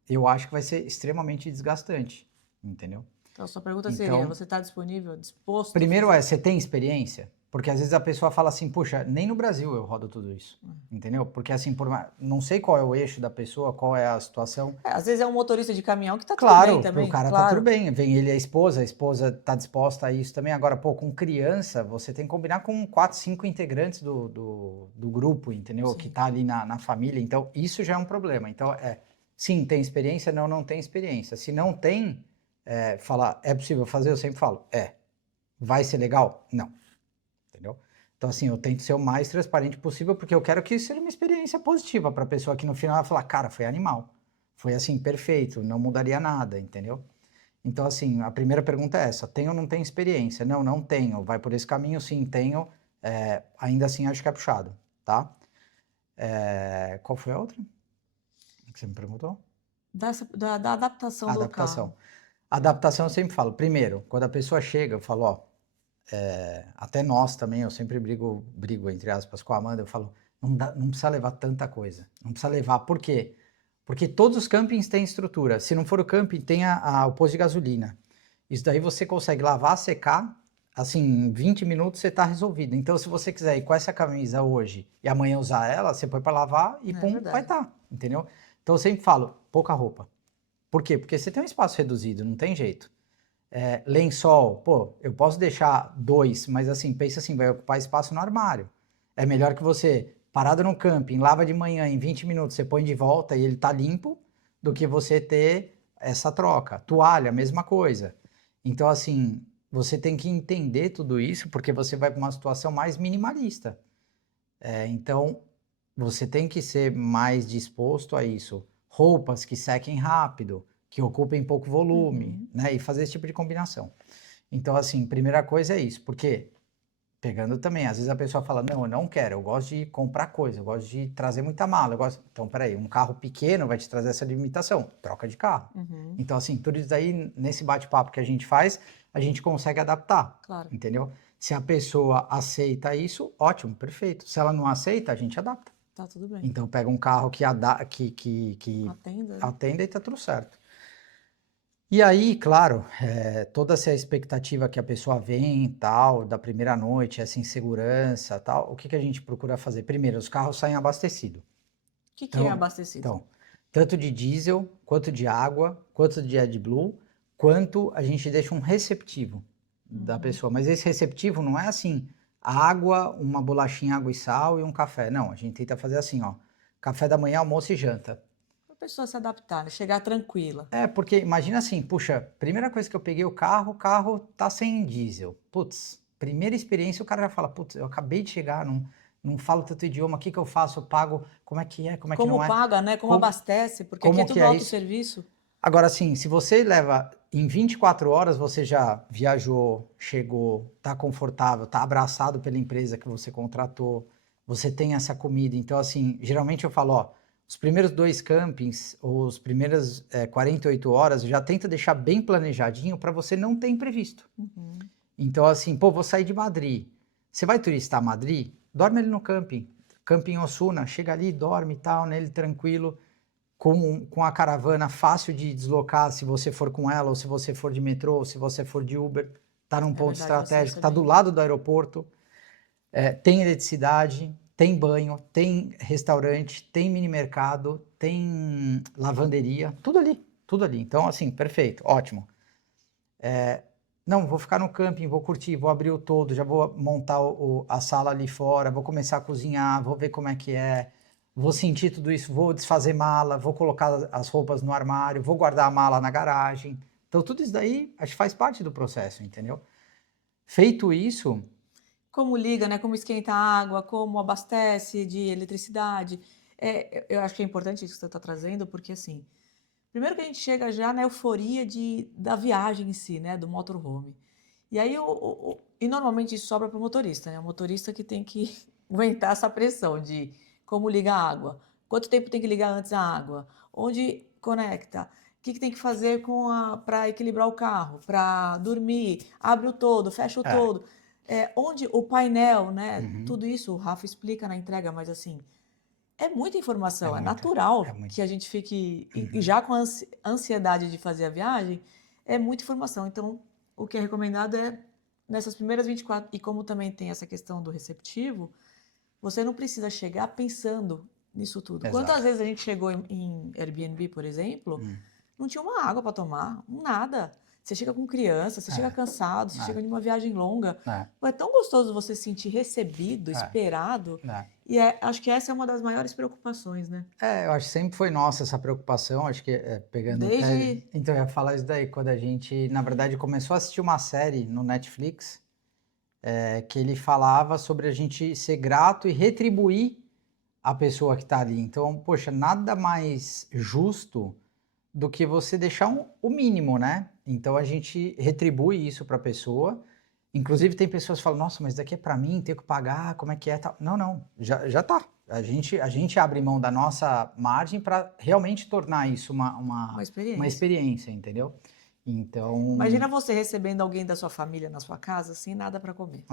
Eu acho que vai ser extremamente desgastante, entendeu? Então, sua pergunta seria, você está disponível, disposto? Primeiro você tem experiência? Porque às vezes a pessoa fala assim, puxa, nem no Brasil eu rodo tudo isso, entendeu? Porque assim, não sei qual é o eixo da pessoa, qual é a situação. Às vezes é um motorista de caminhão que tá tudo bem Claro, pro também, cara tá tudo claro. bem, vem ele e a esposa tá disposta a isso também. Agora, pô, com criança, você tem que combinar com 4, 5 integrantes do grupo, entendeu? Que Sim. tá ali na família, então isso já é um problema. Então, sim, tem experiência, não, não tem experiência. Se não tem, falar, é possível fazer? Eu sempre falo, vai ser legal? Não, entendeu? Então, assim, eu tento ser o mais transparente possível, porque eu quero que isso seja uma experiência positiva para a pessoa que no final vai falar, cara, foi animal. Foi assim, perfeito, não mudaria nada, entendeu? Então, assim, a primeira pergunta é essa: tenho ou não tenho experiência? Não, não tenho. Vai por esse caminho? Sim, tenho. Ainda assim, acho que é puxado, tá? Qual foi a outra que você me perguntou? Da adaptação do carro. Adaptação. Adaptação eu sempre falo. Primeiro, quando a pessoa chega, eu falo, ó, até nós também, eu sempre brigo entre aspas com a Amanda, eu falo, não precisa levar tanta coisa. Não precisa levar, por quê? Porque todos os campings têm estrutura. Se não for o camping, tem o posto de gasolina. Isso daí você consegue lavar, secar, assim, em 20 minutos você está resolvido. Então, se você quiser ir com essa camisa hoje e amanhã usar ela, você põe para lavar e É pum, vai verdade. estar, entendeu? Então, eu sempre falo, pouca roupa. Por quê? Porque você tem um espaço reduzido, não tem jeito. Lençol, pô, eu posso deixar 2, mas assim, pensa assim, vai ocupar espaço no armário. É melhor que você, parado no camping, lava de manhã, em 20 minutos você põe de volta e ele tá limpo, do que você ter essa troca. Toalha, mesma coisa. Então, assim, você tem que entender tudo isso, porque você vai para uma situação mais minimalista. Então, você tem que ser mais disposto a isso. Roupas que sequem rápido, que ocupem pouco volume, Uhum. né? E fazer esse tipo de combinação. Então, assim, primeira coisa é isso, porque pegando também, às vezes a pessoa fala, não, eu não quero, eu gosto de comprar coisa, eu gosto de trazer muita mala, eu gosto... Então, peraí, um carro pequeno vai te trazer essa limitação, troca de carro. Uhum. Então, assim, tudo isso aí, nesse bate-papo que a gente faz, a gente consegue adaptar, Claro. entendeu? Se a pessoa aceita isso, ótimo, perfeito. Se ela não aceita, a gente adapta. Tá tudo bem. Então, pega um carro que Atenda, né? atenda e tá tudo certo. E aí, claro, toda essa expectativa que a pessoa vem, tal, da primeira noite, essa insegurança, tal, o que que a gente procura fazer? Primeiro, os carros saem abastecidos. O que é Então, abastecido? então, tanto de diesel, quanto de água, quanto de AdBlue, quanto a gente deixa um receptivo da Uhum. pessoa. Mas esse receptivo não é assim, água, uma bolachinha, água e sal e um café. Não, a gente tenta fazer assim, ó, café da manhã, almoço e janta. Para a pessoa se adaptar, né? Chegar tranquila. Porque imagina assim, puxa, primeira coisa que eu peguei o carro tá sem diesel. Putz, primeira experiência o cara já fala, putz, eu acabei de chegar, não falo tanto idioma, o que que eu faço? Eu pago, como é que é, como é que Como não é? paga, né? Como Como, abastece, porque aqui é como que tudo é isso? autosserviço. Agora sim, se você leva em 24 horas, você já viajou, chegou, tá confortável, tá abraçado pela empresa que você contratou, você tem essa comida. Então, assim, geralmente eu falo, ó, os primeiros 2 campings, ou os primeiras 48 horas, já tenta deixar bem planejadinho para você não ter imprevisto. Uhum. Então, assim, pô, vou sair de Madrid. Você vai turistar Madrid? Dorme ali no camping. Camping Osuna, chega ali, dorme e tal, nele tranquilo com a caravana fácil de deslocar se você for com ela, ou se você for de metrô, ou se você for de Uber, tá num É ponto verdade, o estratégico, acesso é tá do bem. lado do aeroporto, tem eletricidade, tem banho, tem restaurante, tem mini mercado, tem lavanderia, tudo ali, tudo ali. Então, assim, perfeito, ótimo. Não, vou ficar no camping, vou curtir, vou abrir o todo, já vou montar a sala ali fora, vou começar a cozinhar, vou ver como é que é, vou sentir tudo isso, vou desfazer mala, vou colocar as roupas no armário, vou guardar a mala na garagem. Então, tudo isso daí, acho que faz parte do processo, entendeu? Feito isso, Como liga, né? Como esquenta a água, como abastece de eletricidade. Eu acho que é importante isso que você está trazendo, porque assim, primeiro que a gente chega já na euforia da viagem em si, né? Do motorhome. E aí, e normalmente isso sobra para o motorista, né? O motorista que tem que aguentar essa pressão de como liga a água, quanto tempo tem que ligar antes a água, onde conecta, o que tem que fazer para equilibrar o carro, para dormir, abre o todo, fecha o é, todo, onde o painel, né? uhum, Tudo isso o Rafa explica na entrega, mas assim, é muita é informação, é muita, é natural muito. que a gente fique, e Uhum. já com a ansiedade de fazer a viagem, é muita informação. Então, o que é recomendado é nessas primeiras 24, e como também tem essa questão do receptivo, você não precisa chegar pensando nisso tudo. Quantas Exato. vezes a gente chegou em Airbnb, por exemplo, não tinha uma água para tomar, nada. Você chega com criança, você chega cansado, você chega de uma viagem longa. Pô, é tão gostoso você se sentir recebido, esperado. E acho que essa é uma das maiores preocupações, né? Eu acho que sempre foi nossa essa preocupação, acho que pegando até... Então, eu ia falar isso daí, quando a gente, na verdade, começou a assistir uma série no Netflix, que ele falava sobre a gente ser grato e retribuir a pessoa que está ali. Então, poxa, nada mais justo do que você deixar o mínimo, né? Então, a gente retribui isso para a pessoa. Inclusive, tem pessoas que falam, nossa, mas daqui é para mim, tenho que pagar, como é que é? Tal. Não, já tá. A gente abre mão da nossa margem para realmente tornar isso uma experiência, entendeu? Então... Imagina você recebendo alguém da sua família na sua casa sem nada para comer.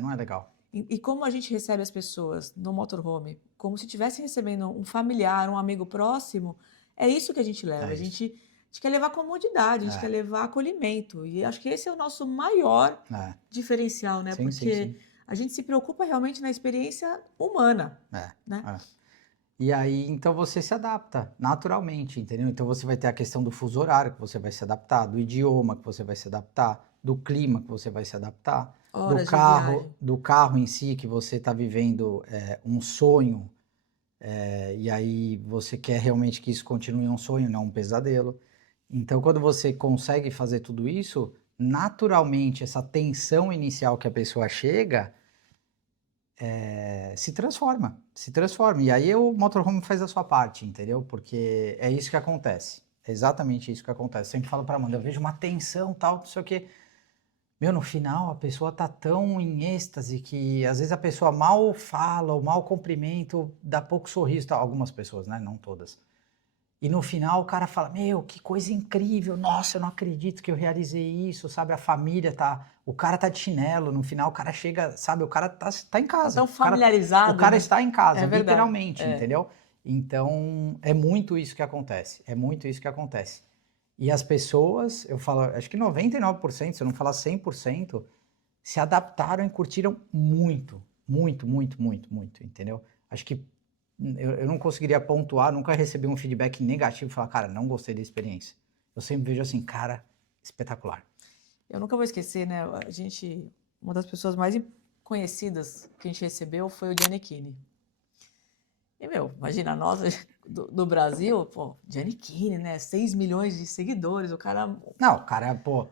Não é legal. E como a gente recebe as pessoas no motorhome, como se estivesse recebendo um familiar, um amigo próximo, é isso que a gente leva. A gente quer levar comodidade, a gente quer levar acolhimento. E acho que esse é o nosso maior diferencial, né? Porque a gente se preocupa realmente na experiência humana, né? E aí, então, você se adapta naturalmente, entendeu? Então, você vai ter a questão do fuso horário, que você vai se adaptar, do idioma, que você vai se adaptar, do clima, que você vai se adaptar, do carro em si, que você está vivendo um sonho, e aí você quer realmente que isso continue um sonho, não um pesadelo. Então, quando você consegue fazer tudo isso, naturalmente, essa tensão inicial que a pessoa chega... se transforma. E aí o motorhome faz a sua parte, entendeu? Porque é isso que acontece. É exatamente isso que acontece. Eu sempre falo pra Amanda, eu vejo uma tensão, tal, não sei o quê. Meu, no final a pessoa tá tão em êxtase que às vezes a pessoa mal fala ou mal cumprimenta, ou dá pouco sorriso, tal. Algumas pessoas, né? Não todas. E no final o cara fala, meu, que coisa incrível, nossa, eu não acredito que eu realizei isso, sabe? A família tá... O cara tá de chinelo, no final o cara chega, sabe? O cara tá em casa. Tá tão familiarizado, o cara né? está em casa, verdade, literalmente, entendeu? Então, é muito isso que acontece. E as pessoas, eu falo, acho que 99%, se eu não falar 100%, se adaptaram e curtiram muito, entendeu? Acho que eu não conseguiria pontuar, nunca recebi um feedback negativo e falar, cara, não gostei da experiência. Eu sempre vejo assim, cara, espetacular. Eu nunca vou esquecer, né? Uma das pessoas mais conhecidas que a gente recebeu foi o Giannichini. E, imagina, nós do Brasil, pô, Giannichini, né? 6 milhões de seguidores, o cara... Não, o cara, pô...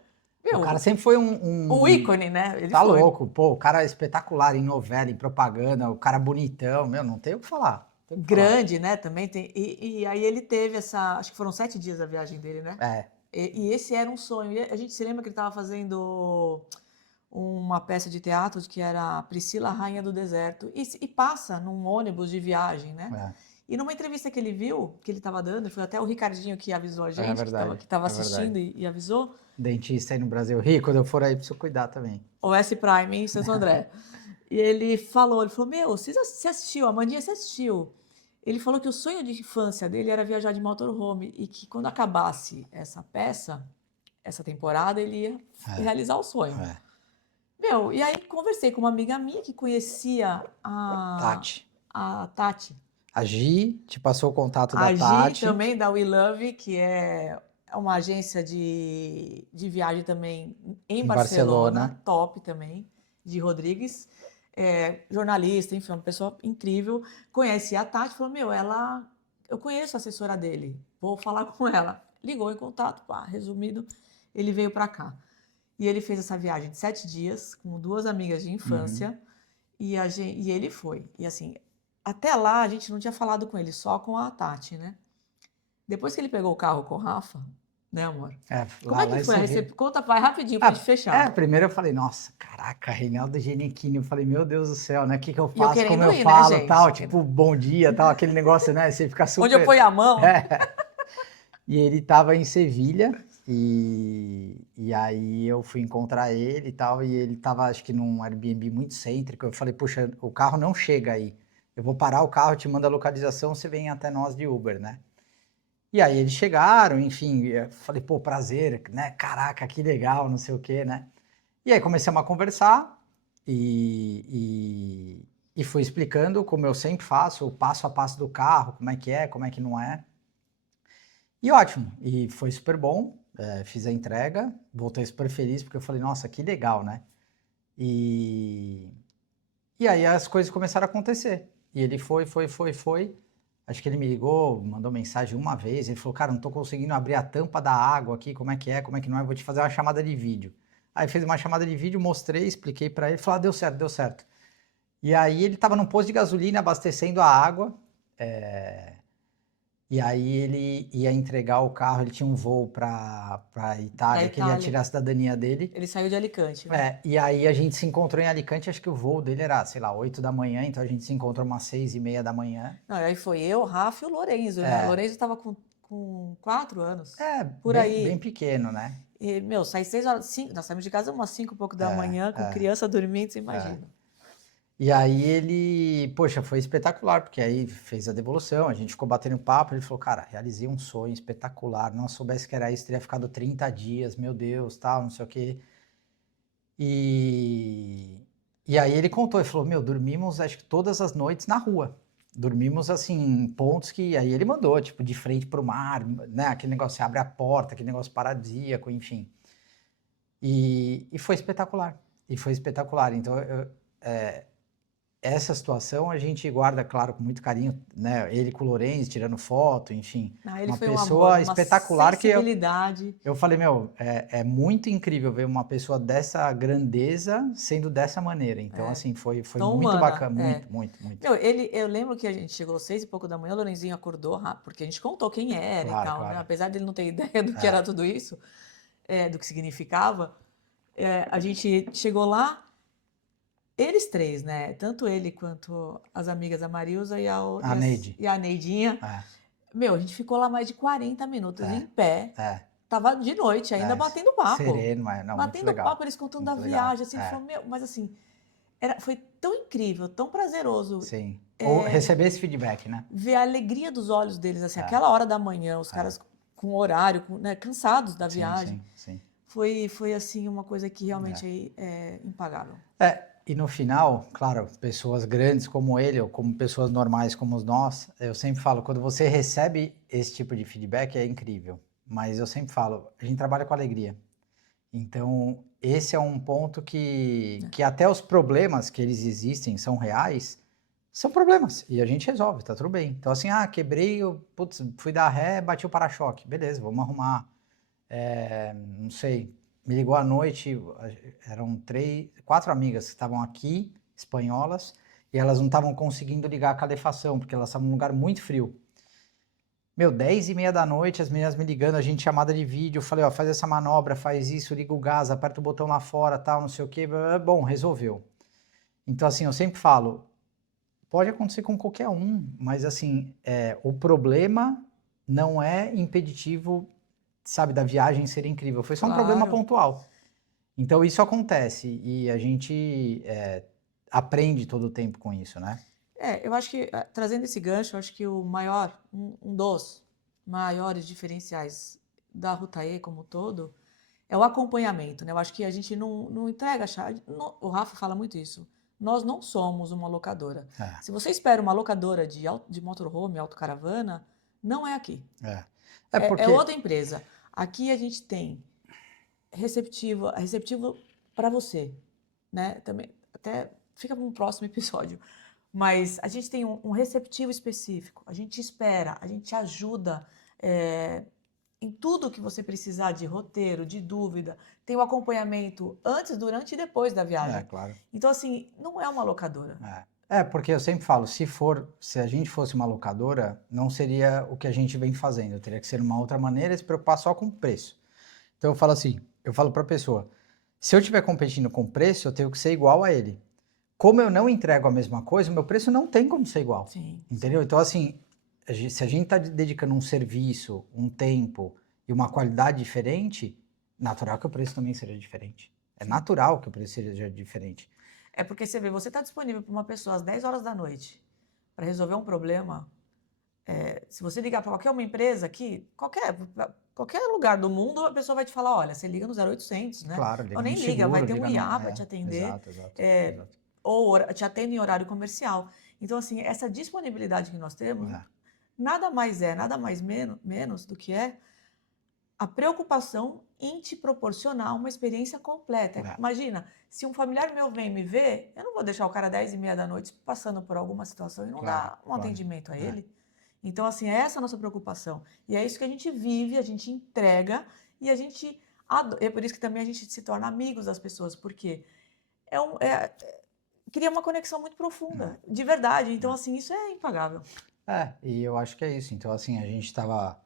o cara sempre foi um ícone, né? Ele tá louco, pô, o cara é espetacular em novela, em propaganda, o cara bonitão, não tem o que falar. Grande, né? Também tem. E aí ele teve acho que foram 7 dias a viagem dele, né? E esse era um sonho. E a gente se lembra que ele estava fazendo uma peça de teatro que era Priscila, Rainha do Deserto, e passa num ônibus de viagem, né? E numa entrevista que ele viu, que ele estava dando, foi até o Ricardinho que avisou a gente, que estava assistindo e avisou. Dentista aí no Brasil. Ri, quando eu for aí, preciso cuidar também. O S Prime em Santo André. E ele falou, meu, você assistiu, a Mandinha você assistiu. Ele falou que o sonho de infância dele era viajar de motorhome e que quando acabasse essa peça, essa temporada, ele ia realizar o sonho. E aí conversei com uma amiga minha que conhecia a Tati. A Gi te passou o contato da Tati. A Gi também, da We Love, que é uma agência de viagem também em Barcelona, top também, de Rodrigues. Jornalista, enfim, uma pessoa incrível, conhece a Tati, falou, eu conheço a assessora dele, vou falar com ela. Ligou em contato, resumido, ele veio para cá. E ele fez essa viagem de 7 dias, com 2 amigas de infância, e ele foi. E assim, até lá a gente não tinha falado com ele, só com a Tati, né? Depois que ele pegou o carro com o Rafa, né, amor? Como é que foi a recepção? Conta, pai, rapidinho, pra gente fechar. Primeiro eu falei, nossa, caraca, Reinaldo Giannichini. Eu falei, meu Deus do céu, né? O que eu faço, como eu falo, né, tal, tipo, bom dia, tal, aquele negócio, né? Você fica super... Onde eu ponho a mão. E ele tava em Sevilha, e aí eu fui encontrar ele e tal, e ele tava, acho que num Airbnb muito cêntrico. Eu falei, puxa, o carro não chega aí. Eu vou parar o carro, te mando a localização, você vem até nós de Uber, né? E aí eles chegaram, enfim, eu falei, pô, prazer, né? Caraca, que legal, não sei o quê, né? E aí começamos a conversar e fui explicando, como eu sempre faço, o passo a passo do carro, como é que não é. E ótimo, e foi super bom, fiz a entrega, voltei super feliz, porque eu falei, nossa, que legal, né? E, e aí as coisas começaram a acontecer. E ele foi. Acho que ele me ligou, mandou mensagem uma vez, ele falou, cara, não tô conseguindo abrir a tampa da água aqui, como é que não é, vou te fazer uma chamada de vídeo. Aí fez uma chamada de vídeo, mostrei, expliquei pra ele, falou, deu certo, deu certo. E aí ele tava num posto de gasolina abastecendo a água, e aí ele ia entregar o carro, ele tinha um voo pra Itália, que ele ia tirar a cidadania dele. Ele saiu de Alicante, né? E aí a gente se encontrou em Alicante, acho que o voo dele era, sei lá, 8 da manhã, então a gente se encontrou umas 6:30 da manhã. Não, aí foi eu, o Rafa e o Lorenzo, né? O Lorenzo tava com 4 anos. Por Bem aí. pequeno, né? E, meu, sai 6 horas, nós saímos de casa umas 5 e pouco da manhã, com criança dormindo, você imagina. E aí ele, poxa, foi espetacular, porque aí fez a devolução, a gente ficou batendo papo, ele falou, cara, realizei um sonho espetacular, não soubesse que era isso, teria ficado 30 dias, meu Deus, tal, não sei o quê. E aí ele contou, ele falou, meu, dormimos acho que todas as noites na rua. Dormimos assim, em pontos que aí ele mandou, tipo, de frente pro mar, né? Aquele negócio, você abre a porta, aquele negócio paradisíaco, enfim. E foi espetacular. E foi espetacular. Então, essa situação a gente guarda, claro, com muito carinho, né? Ele com o Lourenço tirando foto, enfim. Ele uma foi um pessoa amor, uma espetacular que sensibilidade. eu falei, meu, é muito incrível ver uma pessoa dessa grandeza sendo dessa maneira. Então, assim, foi Tão muito humana, bacana, muito. Meu, eu lembro que a gente chegou 6 e pouco da manhã, o Lorenzinho acordou, porque a gente contou quem era e tal, né? Claro. Apesar dele não ter ideia do que era tudo isso, do que significava, a gente chegou lá, eles três, né? Tanto ele quanto as amigas, a Marilza A Neide. e a Neidinha. Meu, a gente ficou lá mais de 40 minutos em pé. Tava de noite ainda batendo papo. Sereno, não, batendo muito legal. papo, eles contando Muito da legal. viagem, assim, falou, meu, mas assim, foi tão incrível, tão prazeroso. Sim. Ou receber esse feedback, né? Ver a alegria dos olhos deles, assim, aquela hora da manhã, os caras com horário, né, cansados da viagem. Sim. Foi assim, uma coisa que realmente é impagável. E no final, claro, pessoas grandes como ele, ou como pessoas normais como nós, eu sempre falo, quando você recebe esse tipo de feedback é incrível. Mas eu sempre falo, a gente trabalha com alegria. Então, esse é um ponto que até os problemas que eles existem são reais, são problemas. E a gente resolve, tá tudo bem. Então, assim, quebrei, fui dar ré, bati o para-choque. Beleza, vamos arrumar. Não sei, me ligou à noite, eram 4 amigas que estavam aqui, espanholas, e elas não estavam conseguindo ligar a calefação, porque elas estavam num lugar muito frio. Meu, 10:30 da noite, as meninas me ligando, a gente chamada de vídeo, eu falei, faz essa manobra, faz isso, liga o gás, aperta o botão lá fora, tal, não sei o quê, bom, resolveu. Então, assim, eu sempre falo, pode acontecer com qualquer um, mas, assim, o problema não é impeditivo, sabe, da viagem ser incrível, foi só um problema pontual. Então, isso acontece e a gente aprende todo o tempo com isso, né? Eu acho que, trazendo esse gancho, eu acho que um dos maiores diferenciais da Ruta E como um todo é o acompanhamento, né? Eu acho que a gente não entrega a chave. O Rafa fala muito isso. Nós não somos uma locadora. Se você espera uma locadora de motorhome, autocaravana, não é aqui. Porque... É outra empresa. Aqui a gente tem receptivo para você, né? Também, até fica para um próximo episódio. Mas a gente tem um receptivo específico, a gente espera, a gente ajuda em tudo que você precisar de roteiro, de dúvida. Tem o acompanhamento antes, durante e depois da viagem. Claro. Então, assim, não é uma locadora. Porque eu sempre falo, se a gente fosse uma locadora, não seria o que a gente vem fazendo. Teria que ser uma outra maneira e se preocupar só com o preço. Então eu falo assim, eu falo para a pessoa, se eu estiver competindo com preço, eu tenho que ser igual a ele. Como eu não entrego a mesma coisa, o meu preço não tem como ser igual. Entendeu? Então, assim, se a gente está dedicando um serviço, um tempo e uma qualidade diferente, natural que o preço também seja diferente. É natural que o preço seja diferente. Porque você vê, você está disponível para uma pessoa às 10 horas da noite para resolver um problema. Se você ligar para qualquer uma empresa aqui, qualquer lugar do mundo, a pessoa vai te falar, olha, você liga no 0800, né? Claro, Ou liga nem no liga, vai seguro, ter um liga no... IA para te atender, exato, exato, exato. ou te atende em horário comercial. Então, assim, essa disponibilidade que nós temos, É, nada mais menos do que a preocupação em te proporcionar uma experiência completa. é, Imagina, se um familiar meu vem me ver, eu não vou deixar o cara 10h30 da noite passando por alguma situação e não claro, dar um claro. atendimento a É. ele. Então, assim, é essa a nossa preocupação. E é isso que a gente vive, a gente entrega e a gente... É por isso que também a gente se torna amigos das pessoas, porque cria uma conexão muito profunda, de verdade. Então, assim, isso é impagável. E eu acho que é isso. Então, assim, a gente tava.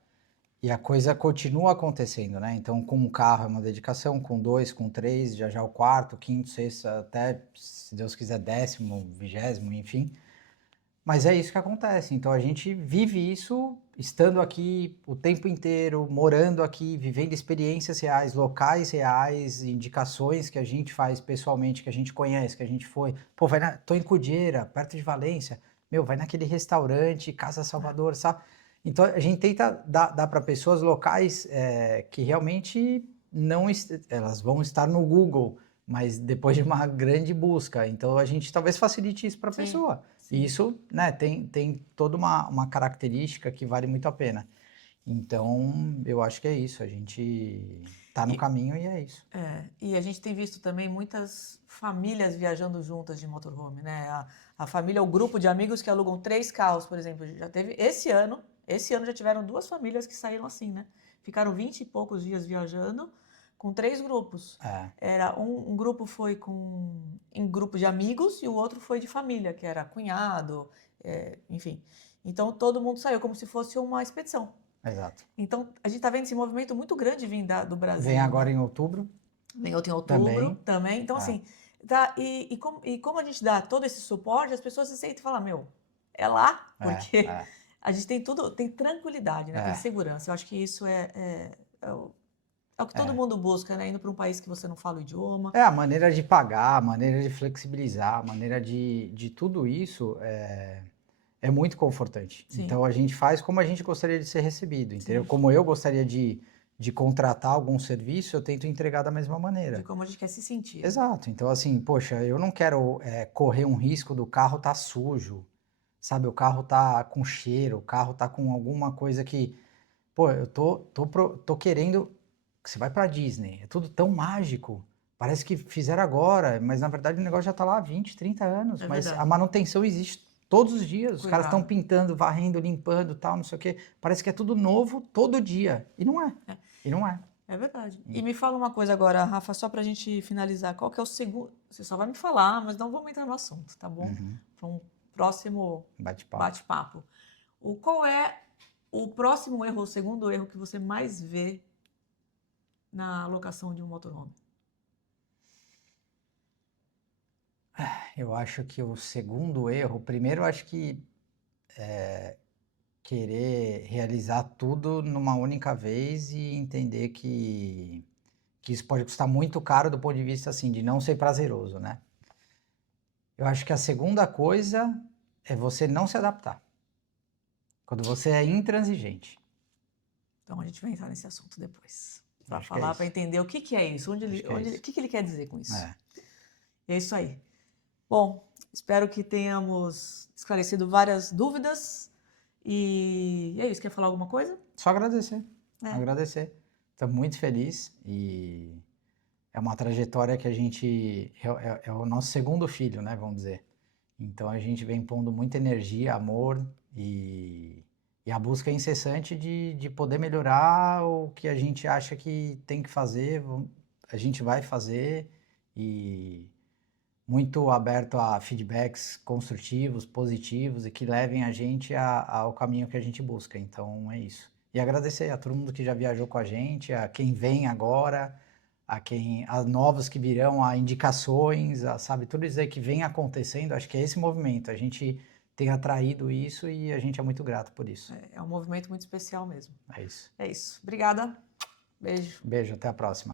E a coisa continua acontecendo, né? Então, com um carro é uma dedicação, com dois, com três, já já o quarto, quinto, sexto, até, se Deus quiser, 10º, 20º, enfim. Mas é isso que acontece. Então, a gente vive isso estando aqui o tempo inteiro, morando aqui, vivendo experiências reais, locais reais, indicações que a gente faz pessoalmente, que a gente conhece, que a gente foi. Pô, tô em Cudieira, perto de Valência. Meu, vai naquele restaurante, Casa Salvador, sabe? Então a gente tenta dar para pessoas locais que realmente não elas vão estar no Google, mas depois de uma grande busca. Então a gente talvez facilite isso para a Sim, pessoa. sim. E isso, né, tem toda uma característica que vale muito a pena. Então eu acho que é isso. A gente tá no E, caminho e é isso. e a gente tem visto também muitas famílias viajando juntas de motorhome, né? A família, o grupo de amigos que alugam 3 carros, por exemplo, já teve esse ano já tiveram 2 famílias que saíram assim, né? Ficaram 20 e poucos dias viajando com 3 grupos. É, Era um grupo foi em grupo de amigos e o outro foi de família, que era cunhado, enfim. Então todo mundo saiu como se fosse uma expedição. exato. Então a gente está vendo esse movimento muito grande vindo do Vem Brasil, agora né? em outubro Vem outro em outubro também. também. Então, É, assim, tá, e como a gente dá todo esse suporte, as pessoas se sentem e falam, meu, é lá, é, porque é, a gente tem tudo, tem tranquilidade, né? Tem é. segurança. Eu acho que isso é o que todo É. mundo busca, né? Indo para um país que você não fala o idioma. É, a maneira de pagar, a maneira de flexibilizar, a maneira de tudo isso é muito confortante. Sim, Então a gente faz como a gente gostaria de ser recebido, entendeu? sim. Como eu gostaria de contratar algum serviço, eu tento entregar da mesma De maneira. como a gente quer se sentir, né? Exato. Então, assim, poxa, eu não quero correr um risco do carro tá sujo, sabe? O carro tá com cheiro, o carro tá com alguma coisa que, pô, eu tô querendo. Você vai pra Disney, é tudo tão mágico. Parece que fizeram agora, mas na verdade o negócio já tá lá há 20, 30 anos. É Mas a verdade. manutenção existe todos os dias. Os caras estão Cuidado. pintando, varrendo, limpando, tal, não sei o quê. Parece que é tudo novo todo dia. E não é. É, E não é. é verdade. E me fala uma coisa agora, Rafa, só para a gente finalizar. Qual que é o segundo? Você só vai me falar, mas não vamos entrar no assunto, tá bom? Uhum. Para um próximo Bate-papo. bate-papo. Qual é o próximo erro, o segundo erro que você mais vê na alocação de um motorhome? Eu acho que o segundo erro, primeiro eu acho que querer realizar tudo numa única vez e entender que isso pode custar muito caro do ponto de vista assim, de não ser prazeroso, né? Eu acho que a segunda coisa é você não se adaptar. Quando você é intransigente. Então a gente vai entrar nesse assunto depois. Para Acho que é falar, para isso. entender o que que é isso, Acho que é o isso. que que ele quer dizer com isso. É. É isso aí. Bom, espero que tenhamos esclarecido várias dúvidas. E é isso. Quer falar alguma coisa? Só agradecer. É. Agradecer. Estou muito feliz e é uma trajetória que a gente. É o nosso segundo filho, né? Vamos dizer. Então a gente vem pondo muita energia, amor e a busca incessante de poder melhorar o que a gente acha que tem que fazer, a gente vai fazer e muito aberto a feedbacks construtivos, positivos e que levem a gente ao caminho que a gente busca. Então é isso. E agradecer a todo mundo que já viajou com a gente, a quem vem agora, a novos que virão, a indicações, sabe, tudo isso aí que vem acontecendo. Acho que é esse movimento. A gente tem atraído isso e a gente é muito grato por isso. É um movimento muito especial mesmo. É isso. É isso. Obrigada. Beijo. Beijo, até a próxima.